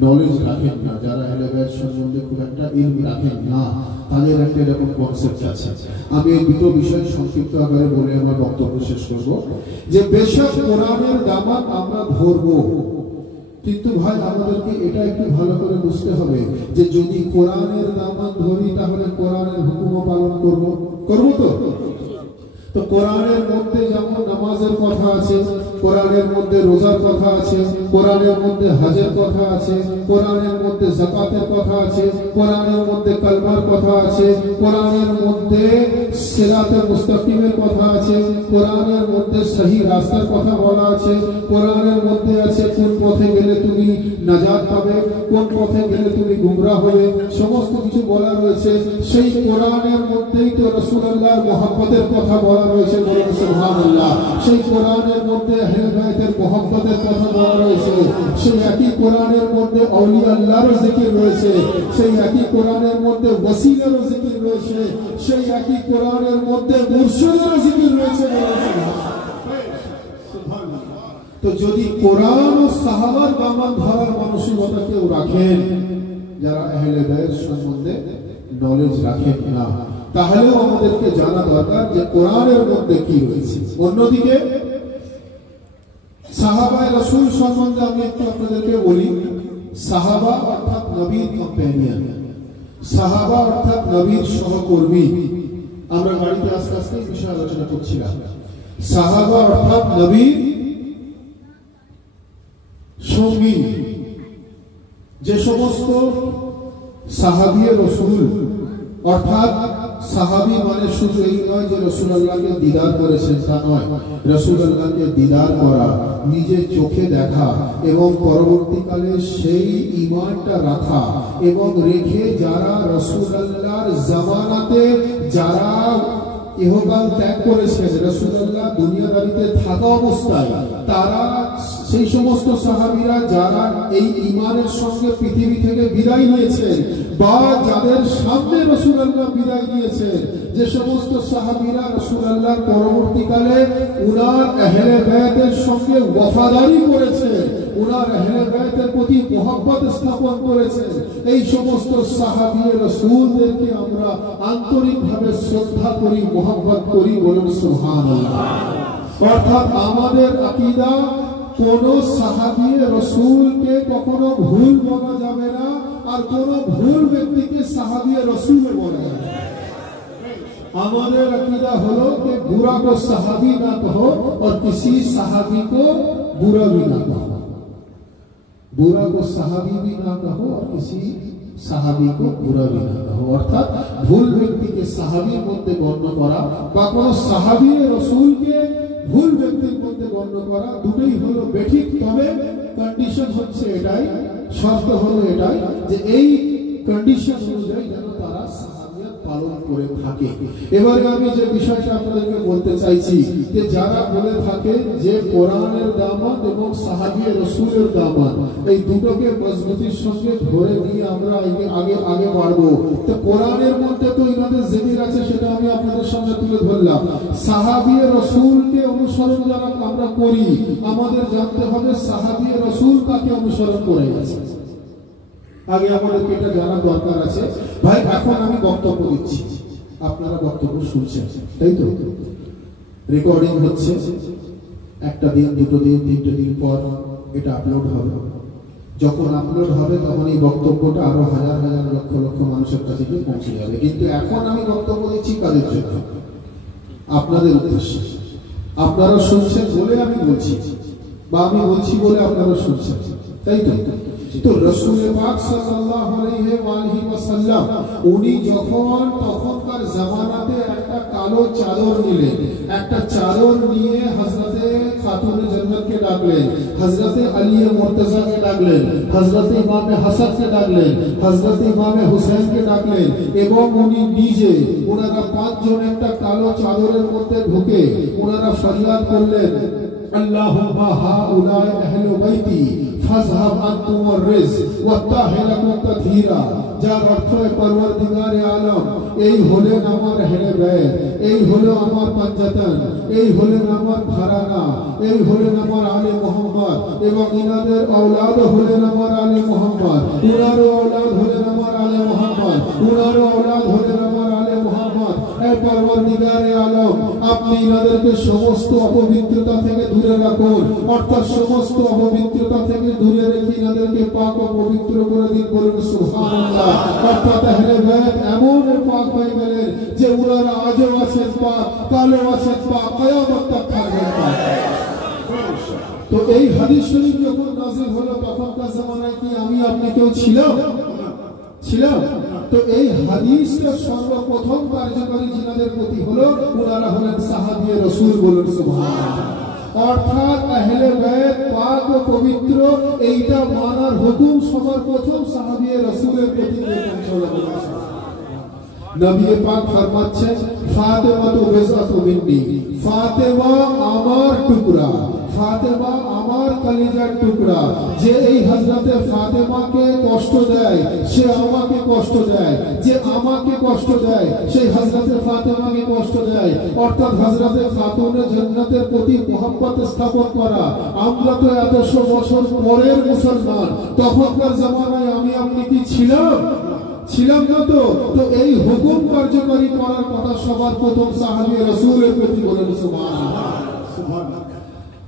নলেজ রাখেন না, যারা আহলে বাইত সম্বন্ধে খুব একটা ইলম রাখেন না, তাদের একটা এরকম কনসেপ্ট আছে। আমি এই দুটো বিষয় সংক্ষিপ্ত আকারে বলে আমার বক্তব্য শেষ করব যে বেশক কোরআনের দামান আমরা ধরবো, কিন্তু ভাই আমাদেরকে এটা একটু ভালো করে বুঝতে হবে যে যদি কোরআনের দামান ধরি তাহলে কোরআনের হুকুমও পালন করব তো। তো কোরআনের মধ্যে যেমন নামাজের কথা আছে, কোরআনের মধ্যে রোজার কথা আছে, কোরআনের মধ্যে হজের কথা আছে, কোরআনের মধ্যে যাকাতের কথা আছে, কোরআনের মধ্যে কলমার কথা আছে, কোরআনের মধ্যে সিরাতে মুস্তাকিমের কথা আছে, কোরআনের মধ্যে সহি রাস্তার কথা বলা আছে, কোরআনের মধ্যে আছে কোন পথে গেলে তুমি নাজাত পাবে, কোন পথে গেলে তুমি গুমরাহ হবে, সমস্ত কিছু বলা রয়েছে। সেই কোরআনের মধ্যেই তো রাসূলুল্লাহর মুহাব্বতের কথা বলা বলা রয়েছে, বলুন সুবহানাল্লাহ। সেই কোরআনের মধ্যে আহলে বাইতের মুহাব্বতের কথা বলা রয়েছে, সেই একই কোরআনের মধ্যে আউলিয়া আল্লাহর জিকির রয়েছে, সেই একই কোরআনের মধ্যে ওয়াসিলার জিকির রয়েছে, সেই একই কোরআনের মধ্যে মুর্শিদের জিকির রয়েছে। তো যদি কোরআন ও সাহাবার দামান ধরার মানসিকতা কেউ রাখেন, যারা আহলে বাইত সম্বন্ধে নলেজ রাখেন না, তাহলেও আমাদেরকে জানা দরকার যে কোরআনের মধ্যে কি রয়েছে। অন্যদিকে সাহাবায়ে রাসূল সম্বন্ধে আমি একটু আপনাদেরকে বলি। সাহাবা অর্থাৎ নবীর কম্প্যানিয়ন, সাহাবা অর্থাৎ নবীর সহকর্মী। আমরা গাড়িতে আস্তে আস্তে এই বিষয়ে আলোচনা করছিলাম। সাহাবা অর্থাৎ নবীর সঙ্গী। যে সমস্ত সাহাবী রাসূল, অর্থাৎ সাহাবী মানে শুধু এই নয় যে রাসূলুল্লাহকে দিদার করেছেন, তা নয়। রাসূলুল্লাহকে দিদার করা, নিজে চোখে দেখা এবং পরবর্তীকালে সেই ঈমানটা রাখা এবং রেখে যারা রাসূলুল্লাহর জামানাতে যারা ইহকাল ত্যাগ করেছেন, রাসূলুল্লাহ দুনিয়াদারিতে থাকা অবস্থায়, তারা সেই সমস্ত সাহাবীরা যারা এই ঈমানের সঙ্গে পৃথিবী থেকে বিদায় নিয়েছেন বা যাদের সামনে রাসূলুল্লাহ বিদায় নিয়েছেন, যে সমস্ত সাহাবীরা রাসূলুল্লাহর পরবর্তীকালে উনার আহলে বাইতের সঙ্গে ওয়াফাদারি করেছেন, উনার আহলে বাইতের প্রতি মুহাব্বত স্থাপন করেছেন, এই সমস্ত সাহাবী রাসূলদেরকে আমরা আন্তরিকভাবে শ্রদ্ধা করি, মুহাব্বত করি, বলুন সুবহানাল্লাহ। অর্থাৎ আমাদের আকীদা কোন সাহাবী রাসূলকে কখনো ভুল বলা যাবে না, আর কোন ভুল ব্যক্তিকে সাহাবী রাসূল বলা যাবে না। हमारे अकीदा हलो कि बुरा को सहाबी ना कहो और किसी सहाबी को बुरा भी ना कहो, बुरा को सहाबी भी ना कहो और किसी সাহাবী को बुरा भी ना कहो। অর্থাৎ ভুল ব্যক্তিকে সাহাবীর মধ্যে গণ্য করা বা কোন সাহাবী রাসূলকে ভুল ব্যক্তির মধ্যে গণ্য করা দুটোই হলো বেঠিক। তবে কন্ডিশন হচ্ছে এটাই, শর্ত হলো এটাই যে এই কন্ডিশন অনুযায়ী যেন তারা সাহাবিয়ত পালন করে থাকে। এবারে আমি যে বিষয়টা আপনাদেরকে বলতে চাইছি যে যারা বলে থাকে যে কোরআনের দামান এবং সাহাবী রাসূলের দামান এই দুটোকে মজবুতির সঙ্গে ধরে নিয়ে আমরা আগে বাড়বো, তো কোরআনের মধ্যে তো ইনাদের জিকির আছে, সেটা আমি আপনাদের সামনে তুলে ধরলাম। সাহাবী রাসূলকে অনুসরণ যারা আমরা করি, আমাদের জানতে হবে সাহাবী রাসূল কাকে অনুসরণ করে গেছে, আগে আমাদের এটা জানার দরকার আছে। ভাই এখন আমি বক্তব্য দিচ্ছি, আপনারা বক্তব্য শুনছেন, তাই তো? রেকর্ডিং হচ্ছে, একটা দিন, দুটো দিন, তিনটে দিন পর এটা আপলোড হবে। যখন আপলোড হবে তখন এই বক্তব্যটা আরো হাজার হাজার লক্ষ লক্ষ মানুষের কাছে গিয়ে পৌঁছে যাবে। কিন্তু এখন আমি বক্তব্য দিচ্ছি কাদের জন্য? আপনাদের উদ্দেশ্যে। আপনারা শুনছেন বলে আমি বলছি, বা আমি বলছি বলে আপনারা শুনছেন, তাই তো? তো রাসূল পাক সাল্লাল্লাহু আলাইহি ওয়াসাল্লাম উনি যখন তখনকার জামানাতে একটা কালো চাদর নিলেন, একটা চাদর নিয়ে হযরতে খাতুনে জান্নাতকে ডাকলেন, হযরতে আলী মুর্তজাকে ডাকলেন, হযরতে ইমামে হাসানকে ডাকলেন, হযরতে ইমামে হুসাইনকে ডাকলেন এবং উনি নিজে ওনারা পাঁচজন একটা কালো চাদরের মধ্যে ঢুকে ওনারা ফরিয়াদ করলেন, আল্লাহুম্মা হাউলাই আহলু বাইতি ফাযহাব আনতুম আর-রিজক ওয়া তাহিরাকুম তাথীরা। যার অর্থ পরওয়ারদিগারে আলম, এই হলেন আমার আহলে বাইত, এই হলো আমার পাঞ্জাতন, এই হলেন আমার ঘরানা, এই হলেন আমার আলে মুহাম্মদ এবং ইনাদের اولاد হলেন আমার আলে মুহাম্মদ, উনারও اولاد হলেন আমার আলে মুহাম্মদ, উনারও اولاد হলেন আমার আলে মুহাম্মদ। এই পরওয়ারদিগারে আলম, আপনি ইনাদেরকে সমস্ত অপবিত্রতা থেকে দূরে রাখুন, অর্থাৎ সমস্ত অপবিত্রতা থেকে দূরে রেখে ইনাদেরকে পাক ও পবিত্র করে দিন, বলুন সুবহানাল্লাহ। অর্থাৎ আহলে বাইত এমন পাক হয়ে গেলেন যে উনারা আজও আছেন পাক, কালও আছেন পাক, কিয়ামত তক থাকবেন পাক। তো এই হাদিস শরীফ যখন নাযিল হলো তখনকার জামানায় কি আমি আপনি কেউ ছিলাম? তো এই হাদিসটা সর্বপ্রথম কার্যকরী জিনাদের প্রতি হলো উনারা হলেন সাহাবী রাসূল, বলুন সুবহানাল্লাহ। অর্থাৎ আহলে বাইত পাক ও পবিত্র এইটা মানার হুকুম সবার প্রথম সাহাবী রাসূলের প্রতি পৌঁছলো। নবী পাক ফরমাচ্ছেন ফাতেমা তো বিজআতু মিন্নি, ফাতেমা আমার টুকরা, ফাতেমা আমার কলিজার টুকরা। যে এই হযরতে ফাতেমাকে কষ্ট দেয় সে আমাকে কষ্ট দেয়, যে আমাকে কষ্ট দেয় সেই হযরতে ফাতেমাকে কষ্ট দেয়। অর্থাৎ হযরতে খাতুনে জান্নাতের প্রতি মহব্বত স্থাপন করা। আমরা তো এতশো বছর পরের মুসলমান, তখনকার জামানায় আমি আপনি কি ছিলাম? ছিলাম না। তো এই হুকুম কার্যকরী করার কথা সবার প্রথম সাহাবী রাসূলের প্রতি বলেন সুবহানাল্লাহ, সুবহানাল্লাহ।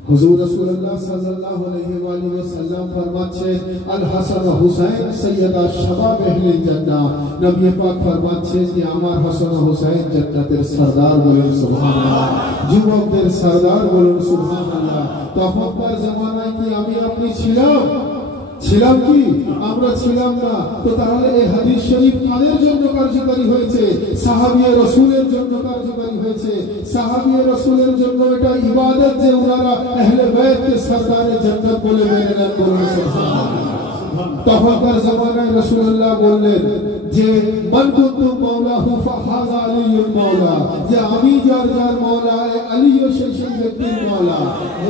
হুজুর রাসূলুল্লাহ সাল্লাল্লাহু আলাইহি ওয়া আলিহি ওয়াসাল্লাম ফরমাচ্ছেন আল হাসান ওয়া হুসাইন সাইয়্যিদা শাবাব আহলিল জান্নাহ। নবী পাক ফরমাচ্ছেন যে আমার হাসান ও হুসাইন জান্নাতের সরদার, বলেন সুবহানাল্লাহ। যুবকদের সরদার, বলেন সুবহানাল্লাহ। তখনকার জামানায় কি আমি আপনি ছিলাম? ছিলাম কি? আমরা ছিলাম না। তো তাহলে এই হাদিস শরীফ কাদের জন্য কার্যকরী হয়েছে? সাহাবী রাসূলের জন্য কার্যকরী হয়েছে। সাহাবী রাসূলের জন্য এটা ইবাদত যে ওনারা আহলে বাইতকে সরদারে জান্নাত বলে মেনে নেন, বলেন সুবহানাল্লাহ। তখনকার জামানায় রাসূলুল্লাহ বললেন যে মান কুনতু মাওলাহু ফাহাযা আলীউল মাওলা, যে আমি যার যার মাওলা আলীও সেই ব্যক্তির মাওলা।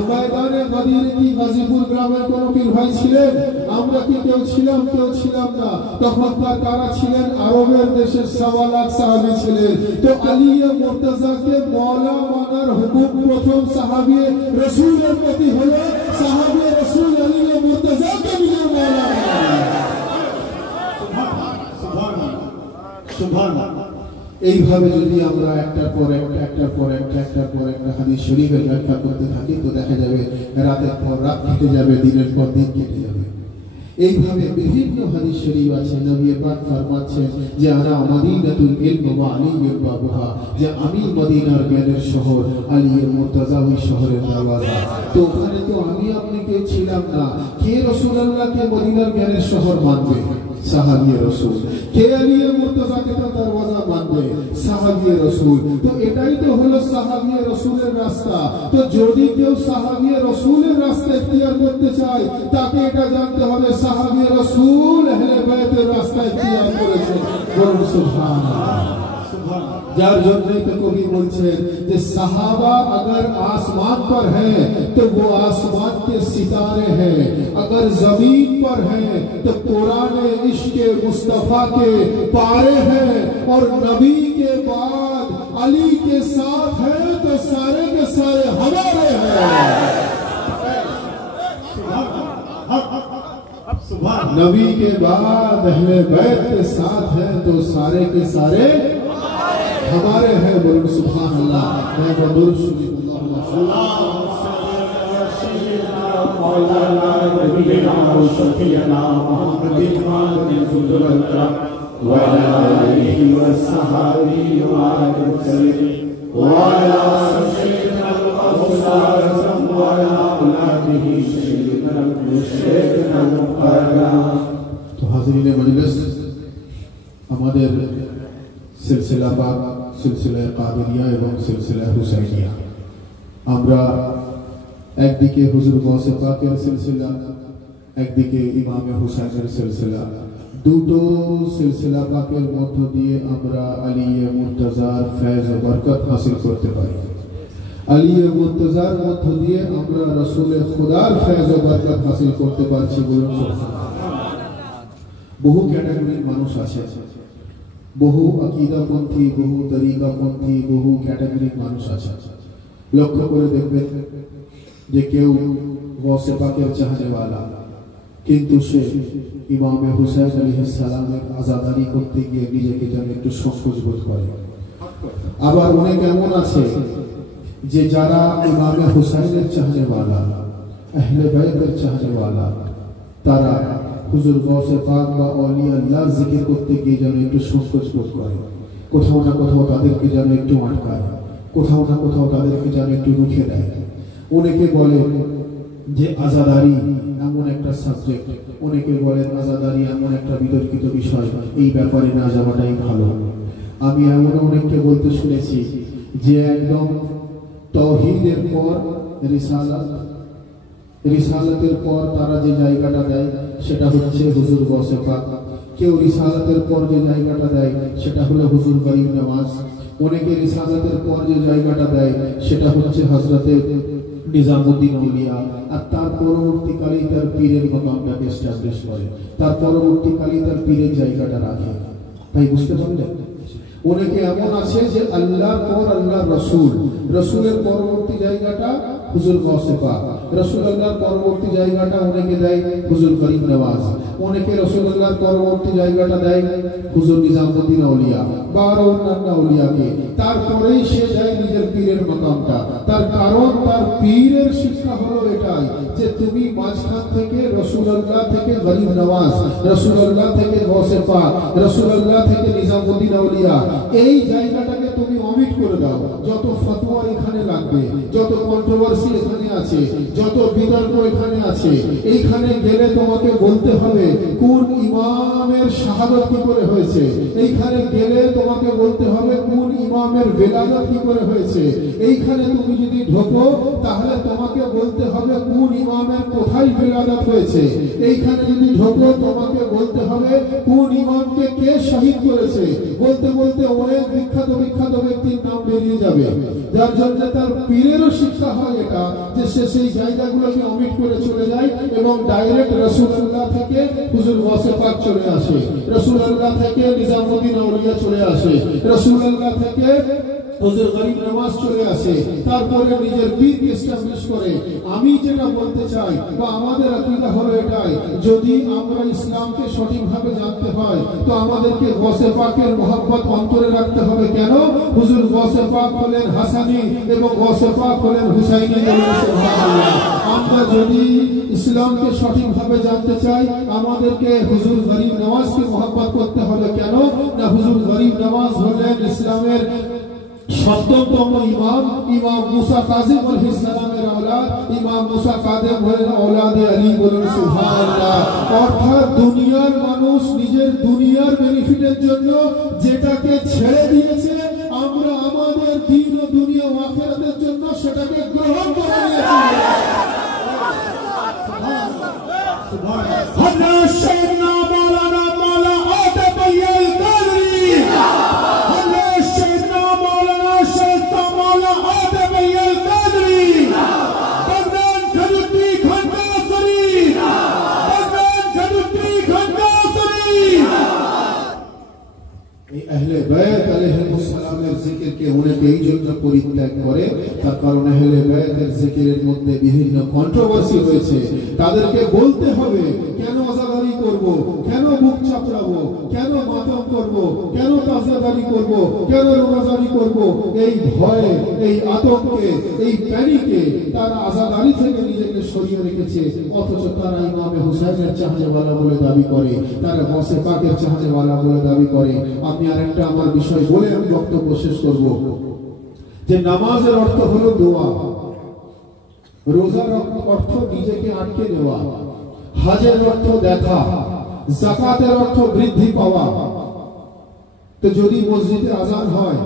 ময়দানে বদরে কি গাজীপুর গ্রামের কোন পীর ভাই ছিলেন? আমরা কি কেউ ছিলাম? কেউ ছিলাম না। তখনকার কারা ছিলেন? আরবের দেশের 1.25 লাখ সাহাবী ছিলেন। তো আলী মুর্তজাকে মাওলা মানার হুকুম প্রথম সাহাবী রাসূলের প্রতি হলো। সাহাবী রাসূল আলী মুর্তজাকে নিজের মাওলা। এইভাবে যদি আমরা একটার পর একটা হাদিস শরীফের ব্যাখ্যা করতে থাকি তো দেখা যাবে রাতের পর রাত কেটে যাবে, দিনের পর দিন কেটে যাবে। এইভাবে বিভিন্ন হাদিস শরীফ আছে। নবী পাক ফরমাচ্ছেন যে আনা মদিনাতুল ইলম ওয়া আলিয়্যুল বাবুহা, যে আমি মদিনার জ্ঞানের শহর, আলী মুর্তজা ওই শহরের দরওয়াজা। তো ওখানে তো আমি আপনি কেউ ছিলাম না। কে রাসূলুল্লাহকে মদিনার জ্ঞানের শহর মানবে? সাহাবী রাসূল। কে আলী মুর্তজাকে তার দরওয়াজা মানবে? সাহাবী রাসূল। তো এটাই তো হলো সাহাবী রাসূলের রাস্তা। তো যদি কেউ সাহাবী রাসূলের রাস্তা ইখতিয়ার করতে চায় তাকে এটা জানতে হবে সাহাবী রাসূল আহলে বাইতের রাস্তা ইখতিয়ার করেছে, বলুন সুবহানাল্লাহ। যার জন্যই তো কবি বলছেন যে সাহাবা अगर आसमान पर है तो वो आसमान के सितारे हैं, अगर जमीन पर है तो कुरान इश्क मुस्तफा के पारे हैं, और नबी के बाद अली के साथ है तो सारे के सारे हमारे हैं। नबी के बाद अहले बैत के साथ है तो सारे के सारे हमारे हैं, बोलो सुभान अल्लाह। मैं बदुर शुक्रिया मौलाना नबीना शफीना मुहम्मदिन मालिकुल व आलिहि व सहाबी व अला सय्यिदना अल-अबसार व अला औलादिहि सय्यिदना मुशरिकना मुकर्रम। तो हाज़रीन मजलिस, আমাদের সিলসিলা পাক, সিলসিলা কাদেরিয়া এবং সিলসিলা হুসাইনিয়া, আমরা একদিকে হুজুর গৌসে পাকের সিলসিলা, একদিকে ইমামে হুসাইনের সিলসিলা, দুটো সিলসিলা পাকের মধ্য দিয়ে আমরা আলী মুর্তজার ফয়জ ও বরকত হাসিল করতে পারি। আলী মুর্তজার মধ্য দিয়ে আমরা রাসূল খুদার ফয়জ ও বরকত হাসিল করতে পারছি, বলুন সুবহানাল্লাহ। বহু ক্যাটাগরির মানুষ আছে, বহু আকিদাপন্থী, বহু তরিকাপন্থী, বহু ক্যাটাগরির মানুষ আছে। লক্ষ্য করে দেখবেন যে কেউ গৌসে পাকের চাহনেওয়ালা, কিন্তু সে ইমামে হুসাইন আলাইহিস সালামের আযাদারি করতে গিয়ে নিজেকে যেন একটু সংকোচ বোধ করে। আবার অনেক এমন আছে যে যারা ইমামে হুসাইনের চাহনেওয়ালা, আহলে বাইতের চাহনেওয়ালা, তারা হুজুর গৌসে পাক বা আউলিয়া আল্লাহ জিকির করতে গিয়ে যেন একটু সংকোচ বোধ করে। কোথাও না কোথাও তাদেরকে যেন একটু আটকায়, কোথাও না কোথাও তাদেরকে যেন একটু রুখে দেয়। অনেকে বলে যে আযাদারি এমন একটা সাবজেক্ট, অনেকে বলেন আযাদারি এমন একটা বিতর্কিত বিষয়, এই ব্যাপারে না যাওয়াটাই ভালো। আমি এমন অনেককে বলতে শুনেছি যে একদম তাওহীদের পর রিসালাত, রিসালাতের পর তারা যে জায়গাটা দেয় সেটা হচ্ছে হুজুর গৌসে পাক কেউ রিসালাতের পর যে জায়গাটা দেয় সেটা হলো হুজুর গরিব নওয়াজ, অনেকে রিসালাতের পর যে জায়গাটা দেয় সেটা হচ্ছে হযরতে নিজামুদ্দিন আউলিয়া, আর তার পরবর্তীকালেই তার পীরের মাকামটাকে এস্টাবলিশ করে, তার পরবর্তীকালেই তার পীরের জায়গাটা রাখে। তাই বুঝতে পারলেন, অনেকে এমন আছে যে আল্লাহর পর আল্লাহ রসুল, রসুলের পরবর্তী জায়গাটা হুজুর গাউসে পাক, রাসূলুল্লাহর পরবর্তী জায়গাটা অনেকে দেয় হুজুর গরিব নওয়াজ, অনেকে রাসূলুল্লাহর পরবর্তী জায়গাটা দেয় হুজুর নিজামুদ্দিন আউলিয়া বা আরো অন্যান্য আউলিয়াকে, তারপরেই সে দেয় নিজের পীরের মাকামটা। তার কারণ তার পীরের শিক্ষা হলো এটাই যে তুমি মাঝখান থেকে রাসূলুল্লাহ থেকে গরিব নওয়াজ, রাসূলুল্লাহ থেকে গাউসে পাক, রাসূলুল্লাহ থেকে নিজামুদ্দিন আউলিয়া, এই জায়গাটাকে তুমি অমিট করে দাও। যত ফতোয়া এখানে লাগবে, যত কন্ট্রোভার্সি এখানে আছে, যত বিতর্ক এখানে আছে, এইখানে গেলে তোমাকে বলতে হবে কোন ইমামের শাহাদাত কি করে হয়েছে, এইখানে গেলে তোমাকে বলতে হবে কোন ইমামের বেলাদত কি করে হয়েছে, এইখানে তুমি যদি ঢোকো তাহলে তোমাকে বলতে হবে কোন ইমামের কোথায় বেলাদত হয়েছে, এইখানে যদি ঢোকো তোমাকে বলতে হবে কোন ইমামকে কে শহীদ করেছে। বলতে বলতে অনেক বিখ্যাত বিখ্যাত ব্যক্তির নাম বেরিয়ে যাবে, যার জন্য তার পীরেরও শিক্ষা হয় এটা যে সে সেই জায়গাগুলোকে অমিট করে চলে যায় এবং ডাইরেক্ট রাসূলুল্লাহ থেকে হুজুর গাউসে পাক চলে আসে, রাসূলুল্লাহ থেকে নিজামুদ্দিন আউলিয়া চলে আসে, রাসূলুল্লাহ থেকে হুজুর গরিব নওয়াজ চলে আসে, তারপরে নিজের পীরকে এস্টাবলিশ করে। আমি যেটা বলতে চাই বা আমাদের আকীদা হলো এটাই, যদি আমরা ইসলামকে সঠিকভাবে জানতে হয় তো আমাদেরকে গাউসে পাকের মহব্বত অন্তরে রাখতে হবে। কেন? হুজুর গাউসে পাক হলেন হাসানী এবং গাউসে পাক হলেন হুসাইনী। সুবহানাল্লাহ। আমরা যদি ইসলামকে সঠিকভাবে জানতে চাই আমাদেরকে হুজুর গরিব নওয়াজকে মহব্বত করতে হবে। কেন না হুজুর গরিব নওয়াজ হলেন ইসলামের সপ্তমতম ইমাম, ইমাম মুসা কাযিম আলাইহিস সালামের আওলাদ, ইমাম মুসা কাযিম হলেন আওলাদে আলী। বলুন সুবহানাল্লাহ। অর্থাৎ দুনিয়ার মানুষ নিজের দুনিয়ার বেনিফিটের জন্য যেটাকে ছেড়ে দিয়েছে, আমরা আমাদের দ্বীন ও দুনিয়া ও আখিরাতের জন্য সেটাকে গ্রহণ করে নিয়েছি। হযরত সাইয়েদনা মাওলানা মাওলা আদম আল কাদরি, হযরত সাইয়েদনা মাওলানা শায়খ মাওলা আদম আল কাদরি, বাগদান খানুদ্দি খানকাসরি, বাগদান খানুদ্দি খানকাসরি। এই আহলে বায়াত আলাইহিস সালামের জিকিরকে অনেকে এই জন্য পরিত্যাগ করে, তার কারণ আহলে বায়াতের জিকিরের মধ্যে বিভিন্ন কন্ট্রোভার্সি হয়েছে। তাদেরকে বলতে হবে কেন আযাদারি করব, কেন বুক চাপড়াবো, কেন মাতম করব, কেন তাজাদারি করব, কেন রোজাদারি করব। এই ভয়ে, এই আতঙ্কে, এই প্যানিকে তারা আযাদারি থেকে নিজেকে সরিয়ে রেখেছে। অথচ তারা ইমামে হুসাইনের চাহনেওয়ালা বলে দাবি করে, তারা গাউসে পাকের চাহনেওয়ালা বলে দাবি করে। আমি আরেকটা আমার বিষয় বলে আমি বক্তব্য শেষ করব যে নামাজের অর্থ হলো দোয়া, রোজার অর্থ নিজেকে আটকে নেওয়া, হজের অর্থ দেখা, যাকাতের অর্থ বৃদ্ধি পাওয়া। তো যদি মসজিদে আজান হয়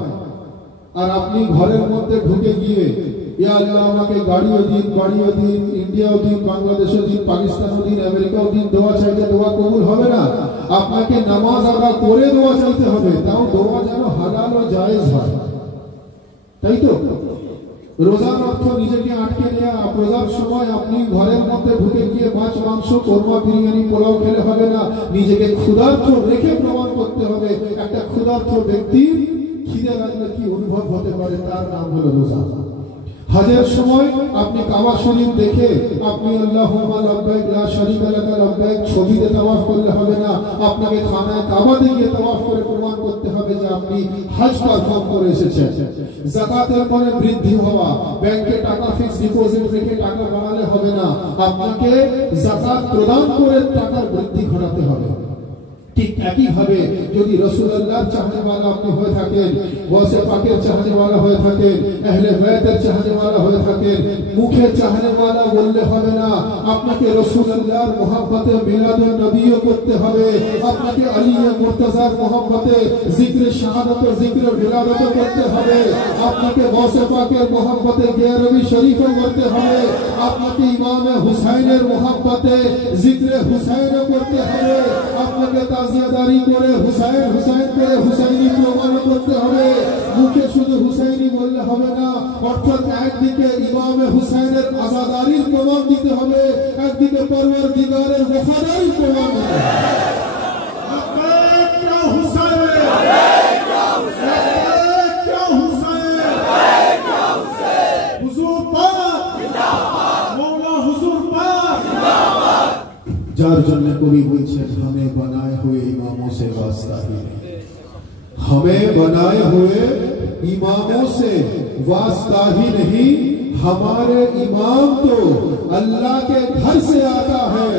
আর আপনি ঘরের মধ্যে ঢুকে গিয়ে ইয়া আল্লাহ আমাকে গাড়িও দিন, বাড়িও দিন, ইন্ডিয়াও দিন, বাংলাদেশও দিন, পাকিস্তানও দিন, আমেরিকাও দিন, দোয়া চাইলে দোয়া কবুল হবে না। আপনাকে নামাজ আদা করে দোয়া চাইতে হবে, তাও দোয়া যেন হালাল ও জায়েজ হয়। তাই তো রোজার অর্থ নিজেকে আটকে নেওয়া। রোজার সময় আপনি ঘরের মধ্যে ঢুকে গিয়ে মাছ, মাংস, কোরমা, বিরিয়ানি, পোলাও খেলে হবে না, নিজেকে ক্ষুধার্ত রেখে প্রমাণ করতে হবে। একটা ক্ষুধার্ত ব্যক্তির খিদে লাগলে কি অনুভব হতে পারে, তার নাম হলো রোজা। হজের সময় আপনি কাবা শরীফ দেখে আপনি আল্লাহুম্মা লাব্বাইক লা শারীকা লাকা লাব্বাইক ছবিতে তাওয়াফ করলে হবে না, আপনাকে খানায় কাবাতে গিয়ে তাওয়াফ করে প্রমাণ করতে হবে যে আপনি হজ পারফর্ম করে এসেছেন। যাকাতের পরে বৃদ্ধি হওয়া, ব্যাংকে টাকা ফিক্সড ডিপোজিট রেখে টাকা বাড়ালে হবে না, আপনাকে যাকাত প্রদান করে টাকার বৃদ্ধি ঘটাতে হবে। ঠিক একই ভাবে যদি রাসূলুল্লাহর চাহনেওয়ালা আপনি হয়ে থাকেন, গাউসে পাকের চাহনেওয়ালা হয়ে থাকেন, আহলে বায়াতের চাহনেওয়ালা হয়ে থাকেন, মুখে চাহনেওয়ালা বললে হবে না, আপনাকে রাসূলুল্লাহর মহব্বতে মিলাদুন নবীও করতে হবে, আপনাকে আলী মুর্তজার মহব্বতে জিকরে শাহাদাত ও জিকরে বিলাদত করতে হবে, আপনাকে গাউসে পাকের মহব্বতে গিয়ারবি শরীফও করতে হবে, আপনাকে ইমামে হুসাইনের মহব্বতে জিকরে হুসাইনও করতে হবে, আপনাকে তাজিয়াদারি করে হুসাইন হুসাইন করে হুসাইনি প্রমাণ করতে হবে। মুখে শুধু হুসাইনি বললে হবে না, অর্থাৎ একদিকে ইমামে হুসাইনের আজাদারির প্রমাণ দিতে হবে, একদিকে পরওয়ারদিগারের ওফাদারির প্রমাণ দিতে হবে। जार जन्य कवि बोलছেন हमें बनाए हुए इमामों से वास्ता ही नहीं, हमें बनाए हुए इमामों से वास्ता ही नहीं, हमारे इमाम तो अल्लाह के घर से आता है,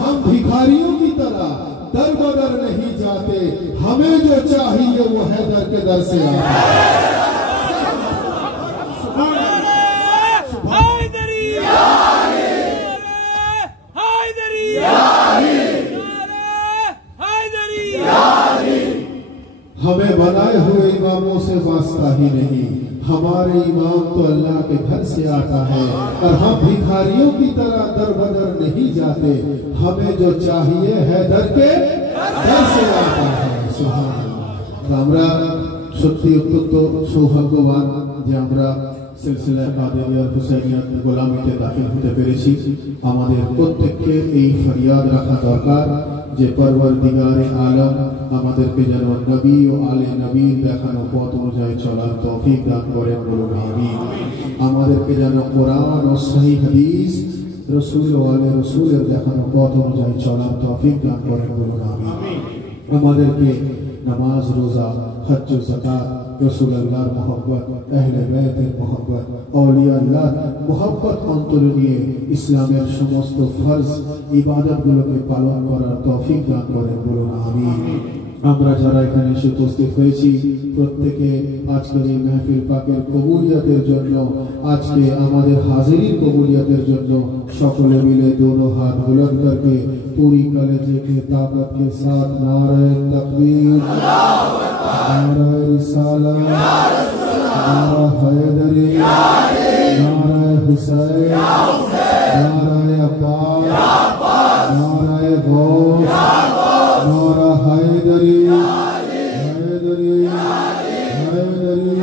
हम भिखारियों की तरह दर बदर नहीं जाते, हमें जो चाहिए वो हैदर के दर से आता है। हमें बनाए हुए इमामों से वास्ता ही नहीं, हमारे इमाम तो अल्लाह के घर से आता है और हम भिखारियों की तरह दर बदर नहीं जाते, हमें जो चाहिए है दर के घर से आता है। सुभान अल्लाह। আমরা সত্যি অত্যন্ত সৌভাগ্যবান যে আমরা সিলসিলা কাদেরিয়ার হুসাইনিয়াত গোলামিতে দাখিল হতে পেরেছি। আমাদের প্রত্যেককে এই ফরিয়াদ রাখা দরকার যে পরওয়ারদিগারে আলম আমাদেরকে যেন নবী ও আলে নবীর দেখানো পথ অনুযায়ী চলার তৌফিক দান করেন, বলুন আমিন। আমাদেরকে যেন কোরআন ও সহিহ হাদিস রাসূল ও আলে রাসূলের দেখানো পথ অনুযায়ী চলার তৌফিক দান করেন, বলুন আমিন। আমাদেরকে নামাজ, রোজা, হজ, যাকাত, রাসূল আল্লাহর মোহাব্বত, আহলে বাইতের মোহাব্বত, আউলিয়া আল্লাহর মোহাব্বত অন্তরে নিয়ে ইসলামের সমস্ত ফরজ ইবাদতগুলোকে পালন করার তৌফিক দান করেন, বলুন আমিন। আমরা যারা এখানে এসে উপস্থিত হয়েছি প্রত্যেকে আজকের এই মাহফিল পাকের কবুলিয়তের জন্য, আজকে আমাদের হাজিরির কবুলিয়তের জন্য সকলে মিলে दोनों हाथ बुलंद करके पूरी कलेजे के ताकत के साथ नारे तकबीर, नारे रिसालत, नारा हैदरी, नारे हुसैन, नारे अब्बास, नारे गौस, नारा हैदरी, हैदरी, हैदरी।